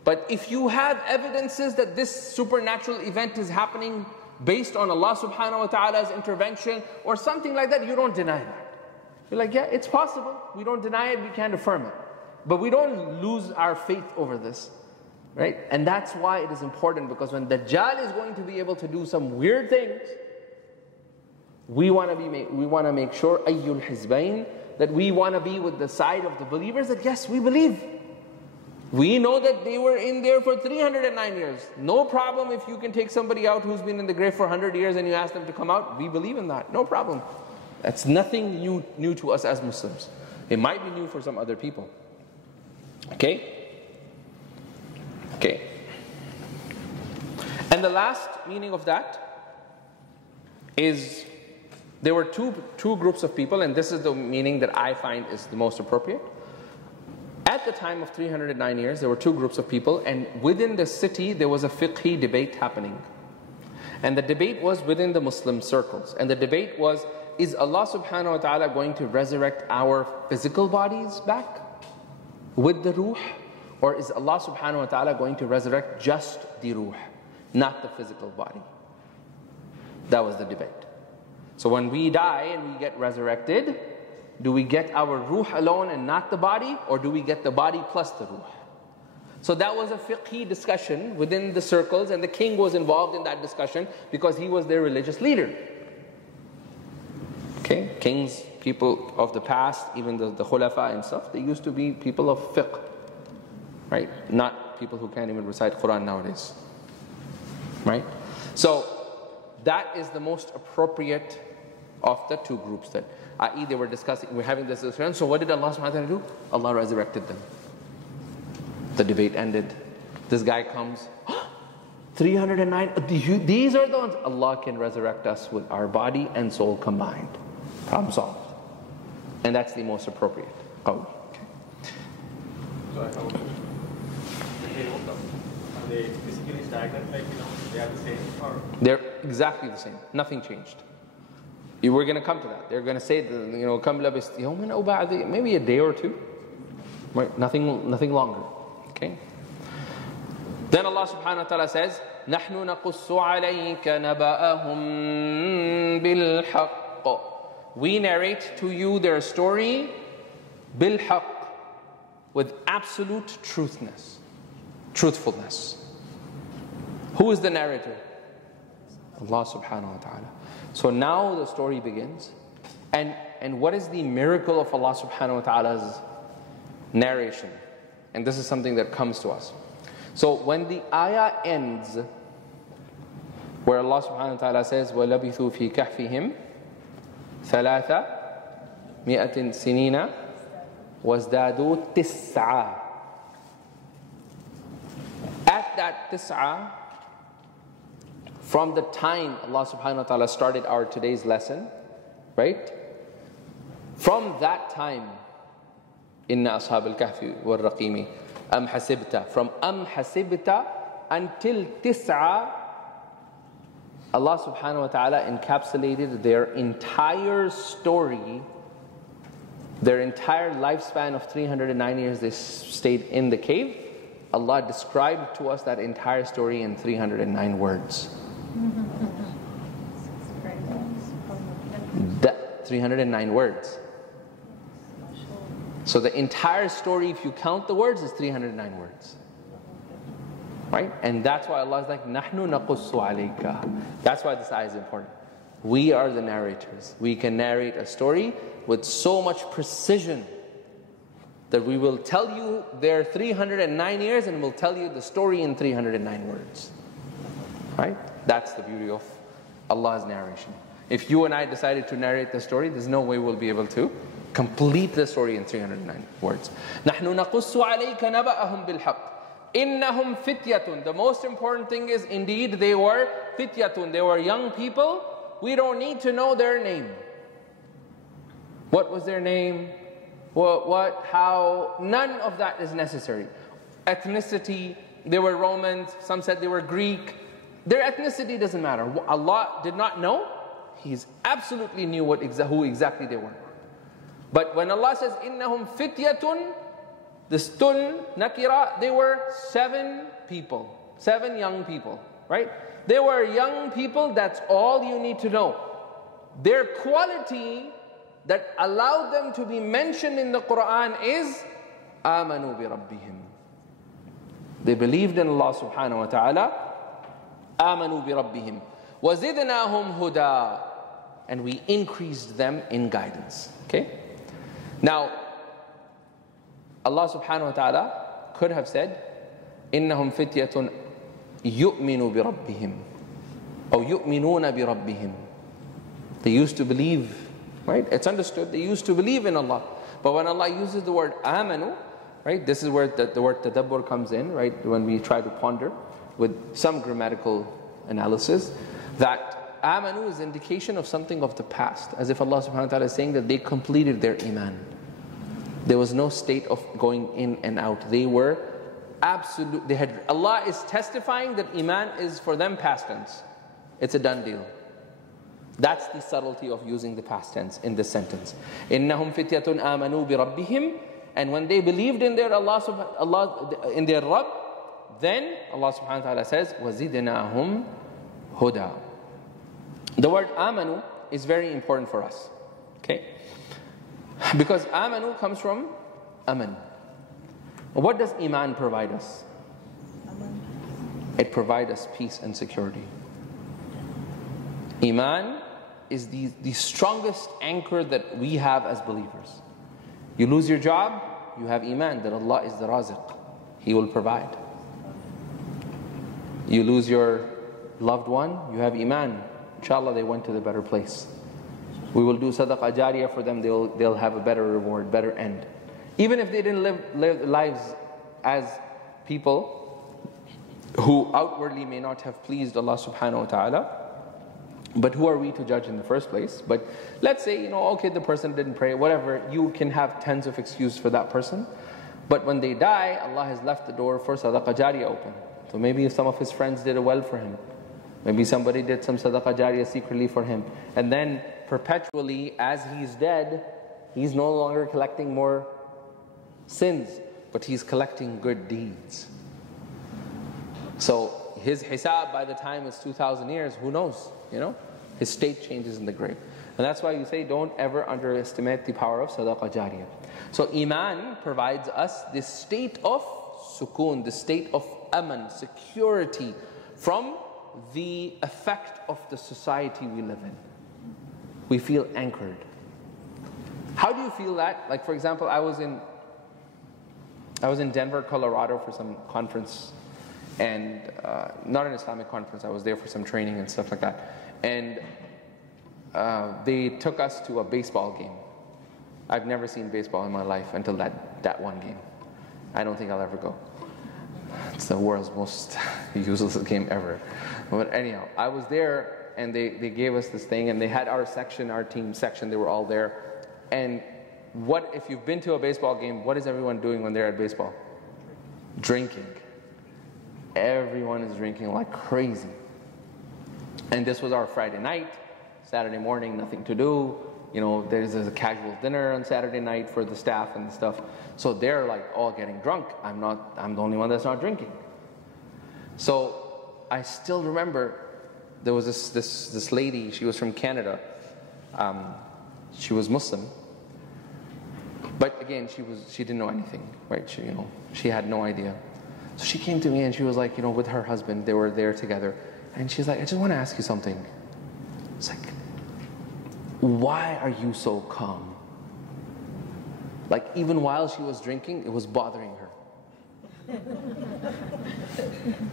But if you have evidences that this supernatural event is happening based on Allah subhanahu wa ta'ala's intervention or something like that, you don't deny that. You're like, yeah, it's possible. We don't deny it, we can't affirm it. But we don't lose our faith over this. Right? And that's why it is important, because when Dajjal is going to be able to do some weird things, we want to make sure, Ayyul Hizbayn, that we want to be with the side of the believers that yes, we believe. We know that they were in there for 309 years. No problem if you can take somebody out who's been in the grave for 100 years and you ask them to come out. We believe in that. No problem. That's nothing new to us as Muslims. It might be new for some other people. Okay? Okay. And the last meaning of that is there were two groups of people, and this is the meaning that I find is the most appropriate. At the time of 309 years, there were two groups of people, and within the city there was a fiqhi debate happening. And the debate was within the Muslim circles. And the debate was, is Allah subhanahu wa ta'ala going to resurrect our physical bodies back with the ruh? Or is Allah subhanahu wa ta'ala going to resurrect just the ruh, not the physical body? That was the debate. So when we die and we get resurrected, do we get our ruh alone and not the body? Or do we get the body plus the ruh? So that was a fiqhi discussion within the circles, and the king was involved in that discussion because he was their religious leader. Okay, kings, people of the past, even the khulafa and stuff, they used to be people of fiqh. Right? Not people who can't even recite Quran nowadays. Right? So that is the most appropriate of the two groups that i.e. they were discussing, we're having this discussion. So what did Allah subhanahu wa ta'ala do? Allah resurrected them. The debate ended. This guy comes, 309, these are the ones. Allah can resurrect us with our body and soul combined. Problem solved. And that's the most appropriate qawl. Okay. So I have a question. Are they physically stagnant, like, they are the same? Or? They're exactly the same. Nothing changed. We're going to come to that. They're going to say, maybe a day or two. Right? Nothing longer. Okay. Then Allah subhanahu wa ta'ala says, نَحْنُ نَقُصُّ عَلَيْكَ نَبَأَهُمْ بِالْحَقِّ. We narrate to you their story بِالْحَقِّ, with absolute truthfulness. Who is the narrator? Allah subhanahu wa ta'ala. So now the story begins. And what is the miracle of Allah subhanahu wa ta'ala's narration? And this is something that comes to us. So when the ayah ends, where Allah subhanahu wa ta'ala says, وَلَبِثُوا فِي كَهْفِهِمْ ثَلَاثَ مِئَةٍ سِنِينَ وَازْدَادُوا تِسْعَةً. At that tis'ah, from the time Allah subhanahu wa ta'ala started our today's lesson, right? From that time, Inna ashab al-kahfi wal-raqimi am hasibta. From am hasibta until tis'a, Allah subhanahu wa ta'ala encapsulated their entire story, their entire lifespan of 309 years they stayed in the cave. Allah described to us that entire story in 309 words. That 309 words. So the entire story, if you count the words, is 309 words. Right? And that's why Allah is like, Nahnu naqussu alayka. That's why this ayah is important. We are the narrators. We can narrate a story with so much precision that we will tell you their 309 years and we'll tell you the story in 309 words. Right? That's the beauty of Allah's narration. If you and I decided to narrate the story, there's no way we'll be able to complete the story in 309 words. نَحْنُ نَقُصُّ عَلَيْكَ نَبَأَهُمْ بِالْحَقِّ إِنَّهُمْ فِتْيَةٌ. The most important thing is, indeed, they were fityatun. They were young people. We don't need to know their name. What was their name? What, how? None of that is necessary. Ethnicity, they were Romans. Some said they were Greek. Their ethnicity doesn't matter. Allah did not know. He absolutely knew who exactly they were. But when Allah says, إِنَّهُمْ فِتْيَةٌ, this tun, nakira, they were 7 people. 7 young people, right? They were young people, that's all you need to know. Their quality that allowed them to be mentioned in the Quran is, آمَنُوا بِرَبِّهِمْ. They believed in Allah subhanahu wa ta'ala. آمَنُوا بِرَبِّهِمْ وَزِدْنَاهُمْ هُدًى. And we increased them in guidance. Okay? Now, Allah subhanahu wa ta'ala could have said, إِنَّهُمْ فِتْيَةٌ يُؤْمِنُوا بِرَبِّهِمْ or يُؤْمِنُونَ بِرَبِّهِمْ. They used to believe, right? It's understood, they used to believe in Allah. But when Allah uses the word آمَنُوا, right? This is where the word tadabbur comes in, right? When we try to ponder with some grammatical analysis, that amanu is indication of something of the past, as if Allah subhanahu wa ta'ala is saying that they completed their iman. There was no state of going in and out. They were absolute, Allah is testifying that iman is for them past tense. It's a done deal. That's the subtlety of using the past tense in this sentence. إِنَّهُمْ فِتْيَةٌ آمَنُوا بِرَبِّهِمْ. And when they believed in their in their Rabb, then Allah subhanahu wa ta'ala says, وَزِدْنَاهُمْ هُدًى. The word amanu is very important for us. Okay? Because amanu comes from aman. What does iman provide us? It provides us peace and security. Iman is the strongest anchor that we have as believers. You lose your job, you have iman that Allah is the raziq. He will provide. You lose your loved one, you have iman. Inshallah, they went to the better place. We will do sadaqah jariyah for them, they'll have a better reward, better end. Even if they didn't live lives as people who outwardly may not have pleased Allah subhanahu wa ta'ala, but who are we to judge in the first place? But let's say, okay, the person didn't pray, whatever, you can have tons of excuses for that person. But when they die, Allah has left the door for sadaqah jariyah open. So maybe if some of his friends did well for him, maybe somebody did some sadaqah jariyah secretly for him, and then perpetually, as he's dead, he's no longer collecting more sins, but he's collecting good deeds. So his hisab by the time it's 2,000 years, who knows? His state changes in the grave. And that's why you say don't ever underestimate the power of sadaqah jariyah. So iman provides us this state of sukoon, the state of aman, security from the effect of the society we live in. We feel anchored. How do you feel that? Like, for example, I was in Denver, Colorado for some conference, and not an Islamic conference. I was there for some training and stuff like that. And they took us to a baseball game. I've never seen baseball in my life until that one game. I don't think I'll ever go. It's the world's most useless game ever. But anyhow, I was there, and they gave us this thing, and they had our section, our team section. They were all there. And what, if you've been to a baseball game, what is everyone doing when they're at baseball? Drinking. Everyone is drinking like crazy. And this was our Friday night. Saturday morning, nothing to do. You know, there's a casual dinner on Saturday night for the staff and stuff. So they're like all getting drunk. I'm the only one that's not drinking. So I still remember there was this lady, she was from Canada. She was Muslim. But again, she didn't know anything, right? She had no idea. So she came to me and she was like, with her husband, they were there together. And she's like, I just want to ask you something. It's like, why are you so calm? Like, even while she was drinking, it was bothering her.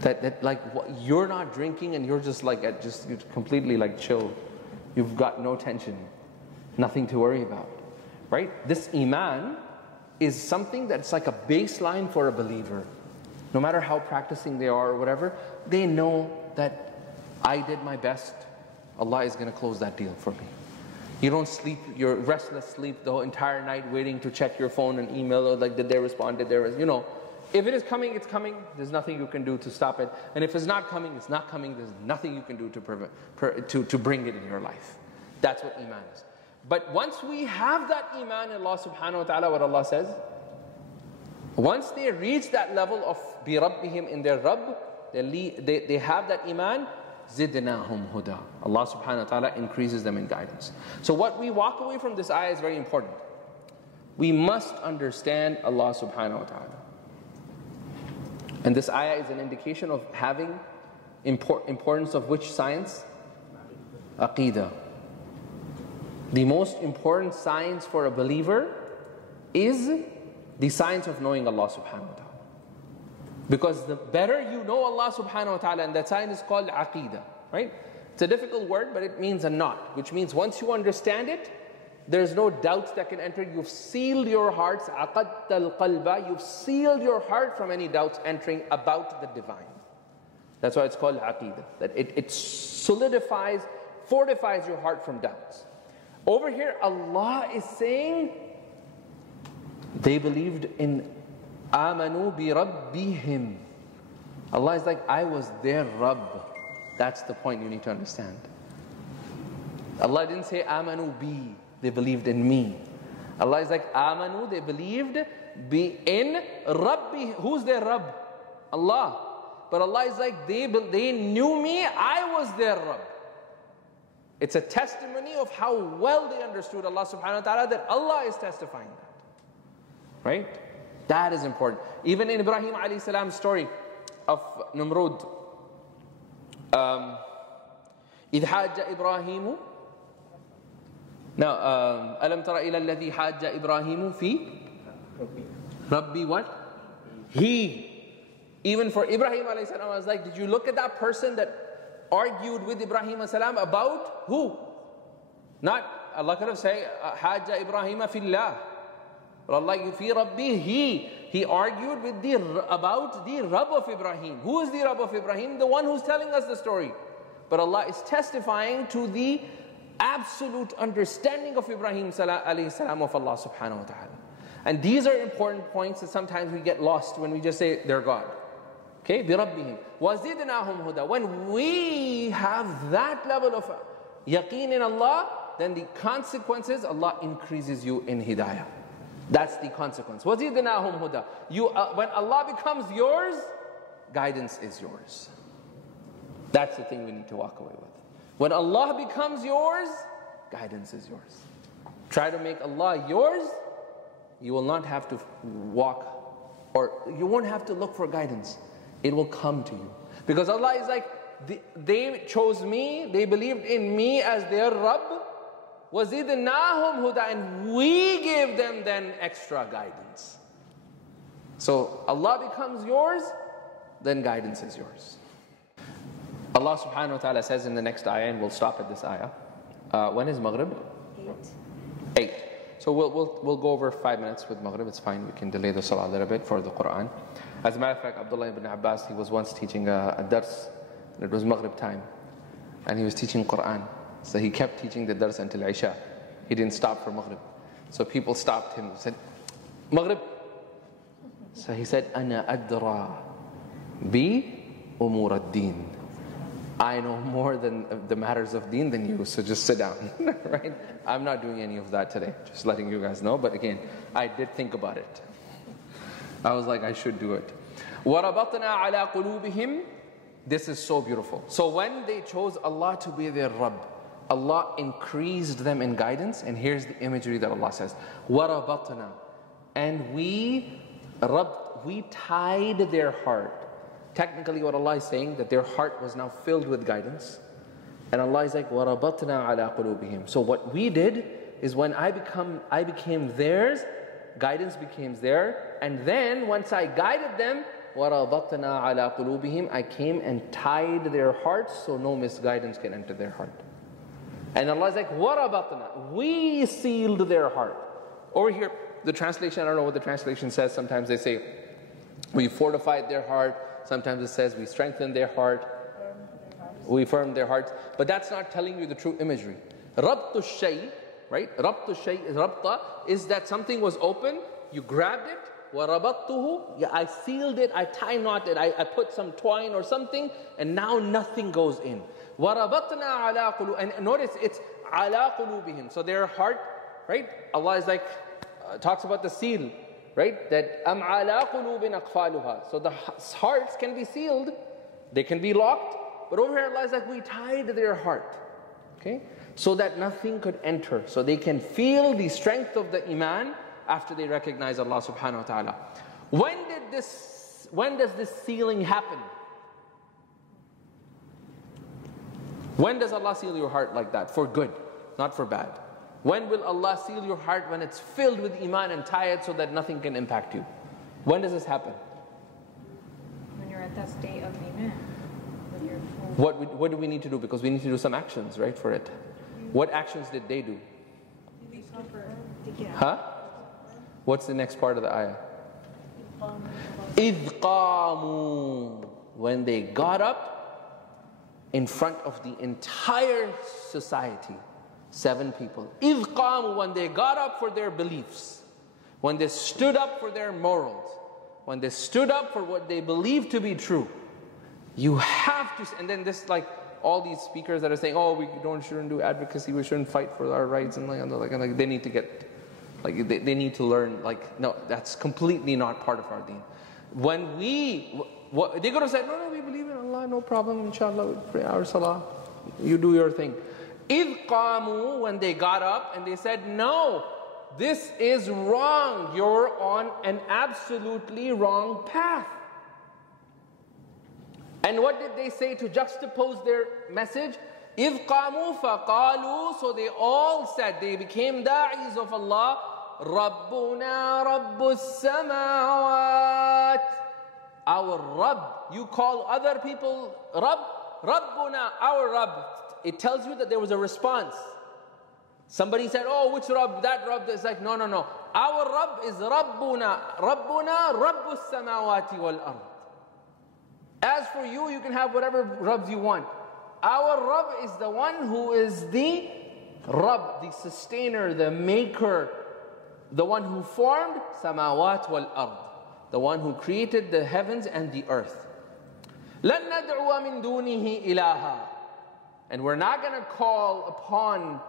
that like, you're not drinking and you're just like, you're completely like chill. You've got no tension, nothing to worry about, right? This iman is something that's like a baseline for a believer. No matter how practicing they are or whatever, they know that I did my best. Allah is going to close that deal for me. You don't sleep, you're restless sleep the whole entire night waiting to check your phone and email, or like, did they respond, if it is coming, it's coming. There's nothing you can do to stop it. And if it's not coming, it's not coming. There's nothing you can do to bring it in your life. That's what iman is. But once we have that iman in Allah subhanahu wa ta'ala, what Allah says, once they reach that level of bi rabbihim, in their Rabb, they have that iman, zidnahum huda. Allah subhanahu wa ta'ala increases them in guidance. So what we walk away from this ayah is very important. We must understand Allah subhanahu wa ta'ala. And this ayah is an indication of having importance of which science? Aqidah. The most important science for a believer is the science of knowing Allah subhanahu wa ta'ala. Because the better you know Allah subhanahu wa ta'ala, and that science is called aqidah, right? It's a difficult word, but it means a knot, which means once you understand it, there's no doubts that can enter. You've sealed your hearts, aqadta al-qalba, you've sealed your heart from any doubts entering about the divine. That's why it's called aqidah, that it solidifies, fortifies your heart from doubts. Over here, Allah is saying, they believed in amanu bi rabbihim. Allah is like, I was their Rabb. That's the point you need to understand. Allah didn't say amanu bi, they believed in me. Allah is like, amanu, they believed in Rabbi. Who's their Rabb? Allah. But Allah is like, they knew me, I was their Rabb. It's a testimony of how well they understood Allah subhanahu wa ta'ala, that Allah is testifying that. Right? That is important. Even in Ibrahim alayhi salam's story of Namrud, إذ حاج إبراهيم. Now, ألم تر إلى الذي حاج إبراهيم في ربي what? He. Even for Ibrahim alayhi salam, I was like, did you look at that person that argued with Ibrahim alayhi salam about who? Not, Allah could have said, حاج إبراهيم في الله. But Allah, fi Rabbi, he argued with about the Rabb of Ibrahim. Who is the Rabb of Ibrahim? The one who's telling us the story. But Allah is testifying to the absolute understanding of Ibrahim alayhi salam of Allah subhanahu wa ta'ala. And these are important points that sometimes we get lost when we just say they're God. Okay, bi Rabbihim. وَزِدْنَاهُمْ هُدًى. When we have that level of yaqeen in Allah, then the consequences, Allah increases you in hidayah. That's the consequence. وَزِدْنَاهُمْ هُدًى. When Allah becomes yours, guidance is yours. That's the thing we need to walk away with. When Allah becomes yours, guidance is yours. Try to make Allah yours, you will not have to walk, or you won't have to look for guidance. It will come to you. Because Allah is like, they chose me, they believed in me as their Rabb. وَزِدْنَاهُمْ هُدًى, and we give them then extra guidance. So Allah becomes yours, then guidance is yours. Allah subhanahu wa ta'ala says in the next ayah, and we'll stop at this ayah. When is Maghrib? 8. So we'll go over 5 minutes with Maghrib. It's fine. We can delay the salah a little bit for the Quran. As a matter of fact, Abdullah ibn Abbas, he was once teaching a dars. It was Maghrib time. And he was teaching Quran. So he kept teaching the dars until Isha. He didn't stop for Maghrib. So people stopped him and said, Maghrib. So he said, Ana adra bi umur ad-din. I know more than the matters of deen than you, so just sit down, right? I'm not doing any of that today, just letting you guys know. But again, I did think about it. I was like, I should do it. وَرَبَطْنَا عَلَىٰ قُلُوبِهِمْ. This is so beautiful. So when they chose Allah to be their Rabb, Allah increased them in guidance. And here's the imagery that Allah says. وَرَبَطْنَا. And we tied their heart. Technically what Allah is saying, that their heart was now filled with guidance. And Allah is like, وَرَبَطْنَا عَلَىٰ قُلُوبِهِمْ. So what we did is when I became theirs, guidance became theirs. And then once I guided them, وَرَبَطْنَا عَلَىٰ قُلُوبِهِمْ, I came and tied their hearts so no misguidance can enter their heart. And Allah is like, وَرَبَطْنَا. We sealed their heart. Over here, the translation, I don't know what the translation says. Sometimes they say, we fortified their heart. Sometimes it says we strengthened their heart, we firmed their hearts. But that's not telling you the true imagery. Rabtu shay, right? Rabtu shay is rabta, is that something was open, you grabbed it, wa rabattuhu, I sealed it, I tie knotted, I put some twine or something, and now nothing goes in. Wa rabatna ala qulub, and notice it's ala qulubihim. So their heart, right? Allah is like, talks about the seal. Right? That am ala qulubin aqfaluha. So the hearts can be sealed, they can be locked, but over here Allah is like, we tied their heart. Okay? So that nothing could enter. So they can feel the strength of the iman after they recognize Allah subhanahu wa ta'ala. When does this sealing happen? When does Allah seal your heart like that? For good, not for bad. When will Allah seal your heart? When it's filled with iman and tie it so that nothing can impact you. When does this happen? When you're at that state of iman. What do we need to do? Because we need to do some actions, right, for it. What actions did they do? Huh? What's the next part of the ayah? إِذْ قَامُوا. When they got up in front of the entire society. 7 people. إِذْ قَامُوا. When they got up for their beliefs. When they stood up for their morals. When they stood up for what they believe to be true. You have to, and then this, like all these speakers that are saying, oh, we shouldn't do advocacy, we shouldn't fight for our rights, and like they need to get, like they need to learn, like, no, that's completely not part of our deen. When they could have said, no, we believe in Allah, no problem, inshallah, we pray our salah, you do your thing. إِذْ قَامُوا. When they got up and they said, no, this is wrong, you're on an absolutely wrong path. And what did they say to juxtapose their message? إِذْ قَامُوا فَقَالُوا. So they all said, they became da'is of Allah, رَبُّنَا رَبُّ السَّمَاوَاتِ. Our Rabb. You call other people Rabb? Rabbuna, our Rabb. It tells you that there was a response. Somebody said, oh, which Rabb? That Rabb. It's like, no. Our Rabb is Rabbuna. Rabbuna, Rabbu samawati wal ard. As for you, you can have whatever Rabbs you want. Our Rabb is the one who is the Rabb, the sustainer, the maker, the one who formed samawat wal ard, the one who created the heavens and the earth. لَن نَدْعُوَ مِن دُونِهِ إِلَهًا. And we're not going to call upon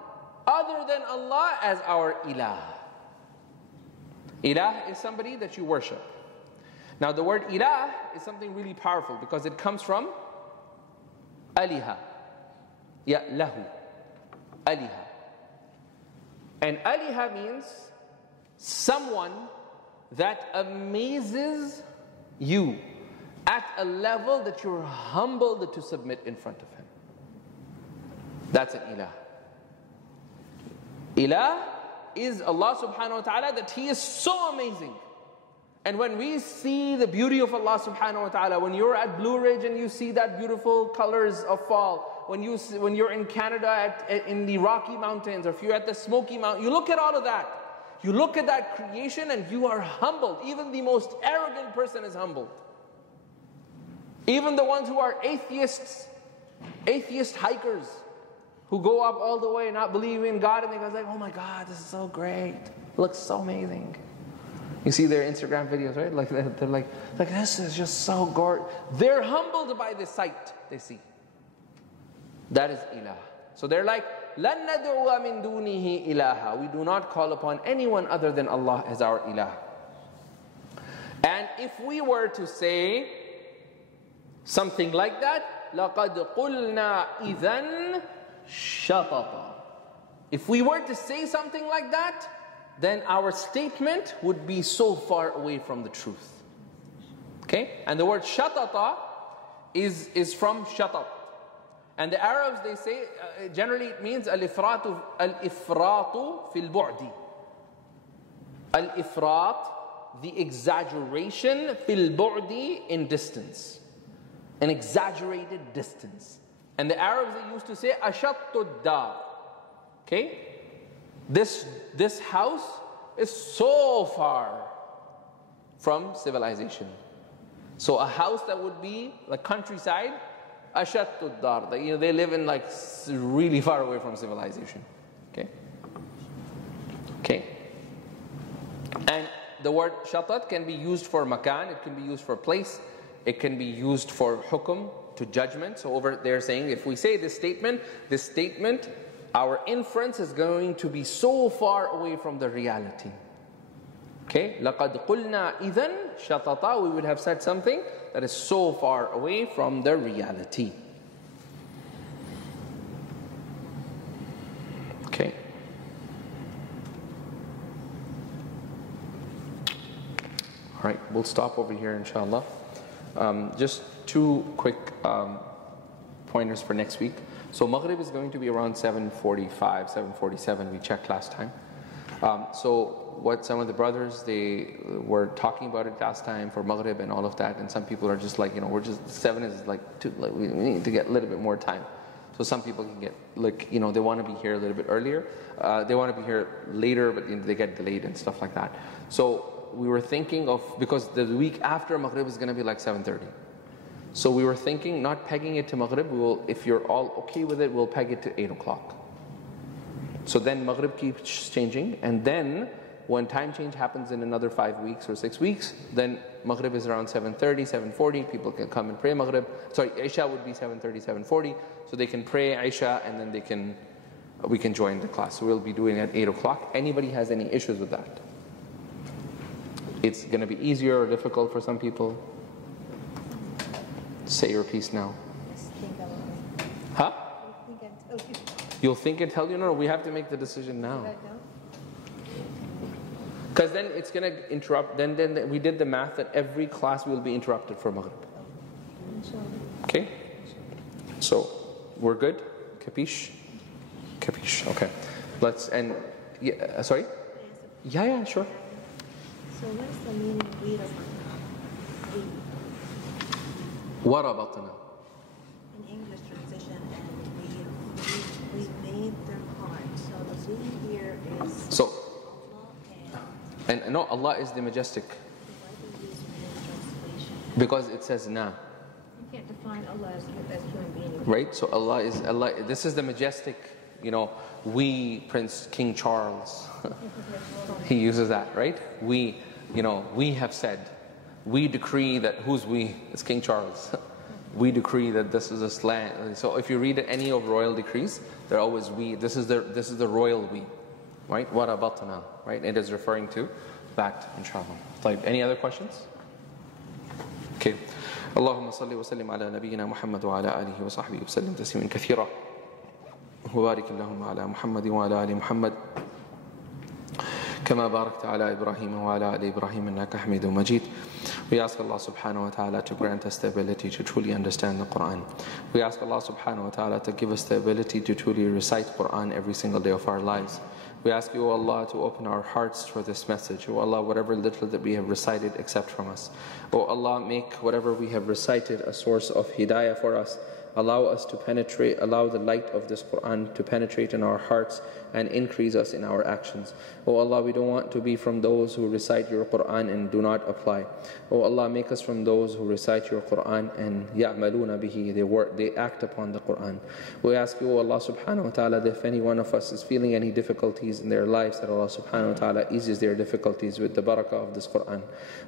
other than Allah as our ilah. Ilah is somebody that you worship. Now the word ilah is something really powerful because it comes from aliha. Lahu. Aliha. And aliha means someone that amazes you at a level that you're humbled to submit in front of him. That's an ilah. Ilah is Allah subhanahu wa ta'ala, that He is so amazing. And when we see the beauty of Allah subhanahu wa ta'ala, when you're at Blue Ridge and you see that beautiful colors of fall, when you're in Canada in the Rocky Mountains, or if you're at the Smoky Mountain, you look at all of that. You look at that creation and you are humbled. Even the most arrogant person is humbled. Even the ones who are atheists, atheist hikers, who go up all the way and not believe in God, and they go like, oh my God, this is so great. It looks so amazing. You see their Instagram videos, right? Like they're like this is just so gorgeous. They're humbled by the sight they see. That is ilah. So they're like, لَن نَدْعُوَ مِن دُونِهِ إِلَهًا. We do not call upon anyone other than Allah as our ilah. And if we were to say something like that, لَقَدْ قُلْنَا إِذًا شَطَطًا. If we were to say something like that, then our statement would be so far away from the truth. Okay? And the word shatata is from shatat. And the Arabs, they say, generally it means al-ifratu fil bu'di. Al-ifrat, the exaggeration, fil bu'di, in distance. An exaggerated distance. And the Arabs, they used to say, ashattu dar. Okay? This house is so far from civilization. So a house that would be like countryside, ashattu dar, they live in like really far away from civilization. Okay. And the word shatat can be used for makan, it can be used for place, it can be used for hukum, to judgment. So over there saying, if we say this statement, our inference is going to be so far away from the reality. Okay? لَقَدْ قُلْنَا إِذًا شَطَطًا. We would have said something that is so far away from the reality. Okay. All right, we'll stop over here inshallah. Just two quick pointers for next week. So Maghrib is going to be around 7:45, 7:47, we checked last time. So what some of the brothers, they were talking about it last time for Maghrib and all of that, and some people are just like, we're just, 7 is like too, like we need to get a little bit more time. So some people can get, like, they want to be here a little bit earlier. They want to be here later, but they get delayed and stuff like that. So we were thinking of, because the week after Maghrib is going to be like 7:30. So we were thinking, not pegging it to Maghrib, if you're all okay with it, we'll peg it to 8 o'clock. So then Maghrib keeps changing, and then when time change happens in another 5 weeks or 6 weeks, then Maghrib is around 7:30, 7:40, people can come and pray Maghrib. Sorry, Isha would be 7:30, 7:40, so they can pray Isha and then we can join the class. So we'll be doing it at 8 o'clock. Anybody has any issues with that? It's going to be easier or difficult for some people? Say your piece now. Huh? You'll think and tell you? No, we have to make the decision now. Because then it's going to interrupt. Then we did the math that every class will be interrupted for Maghrib. Okay? So, we're good? Capiche? Capiche, okay. Sorry? Yeah, sure. So what's the meaning of read? Warabatna. In English transition, and we made their heart. So the we here is so, Allah and no, Allah is the majestic. why do you use translation? Because it says na. You can't define Allah as human being. Right? So Allah is Allah. This is the majestic. We Prince King Charles. He uses that, right? We have said. We decree that, who's we? It's King Charles. We decree that this is a slang. So if you read any of royal decrees, they're always we. This is the royal we, right? Warabatna, right? It is referring to that, inshallah. Like, any other questions? Okay. اللهم صل وسلم على نبينا محمد وعلى آله وصحبه وسلم تسليما كثيرا وبارك اللهم على محمد وعلى آل محمد كما باركت على إبراهيم وعلى آل إبراهيم إنك حميد مجيد. We ask Allah subhanahu wa ta'ala to grant us the ability to truly understand the Quran. We ask Allah subhanahu wa ta'ala to give us the ability to truly recite Quran every single day of our lives. We ask you, O Allah, to open our hearts for this message. O Allah, whatever little that we have recited, accept from us. O Allah, make whatever we have recited a source of hidayah for us. Allow us to penetrate, allow the light of this Quran to penetrate in our hearts and increase us in our actions. O Allah, we don't want to be from those who recite your Quran and do not apply. O Allah, make us from those who recite your Quran and ya'maluna bihi, they act upon the Quran. We ask you, O Allah subhanahu wa ta'ala, that if any one of us is feeling any difficulties in their lives, that Allah subhanahu wa ta'ala eases their difficulties with the barakah of this Quran.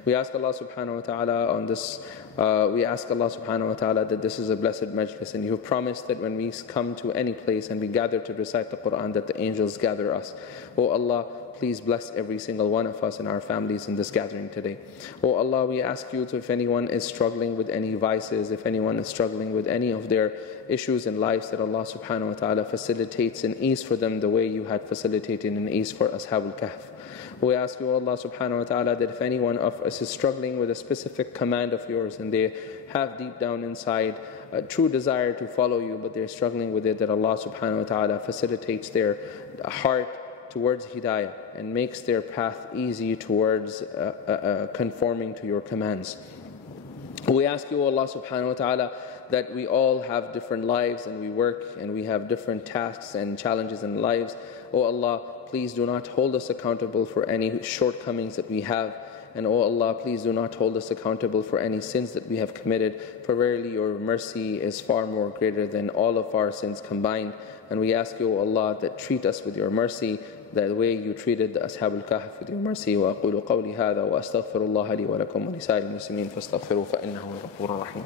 We ask Allah subhanahu wa ta'ala on this, we ask Allah subhanahu wa ta'ala that this is a blessed majlis, and you have promised that when we come to any place and we gather to recite the Quran, that the angels gather us. O Allah, please bless every single one of us and our families in this gathering today. O Allah, we ask you to, if anyone is struggling with any vices, if anyone is struggling with any of their issues in lives, that Allah subhanahu wa ta'ala facilitates an ease for them the way you had facilitated an ease for Ashabul Kahf. We ask you, Allah subhanahu wa ta'ala, that if anyone of us is struggling with a specific command of yours and they have deep down inside a true desire to follow you, but they're struggling with it, that Allah subhanahu wa ta'ala facilitates their heart towards hidayah and makes their path easy towards conforming to your commands. We ask you, Allah subhanahu wa ta'ala, that we all have different lives and we work and we have different tasks and challenges in lives. O Allah, please do not hold us accountable for any shortcomings that we have. And O Allah, please do not hold us accountable for any sins that we have committed. For verily your mercy is far more greater than all of our sins combined. And we ask you, O Allah, that treat us with your mercy the way you treated the Ashabul Kahf with your mercy. وأقول قولي هذا وأستغفر الله لي ولكم ولسائر المسلمين فاستغفروه فإنه غفور رحيم.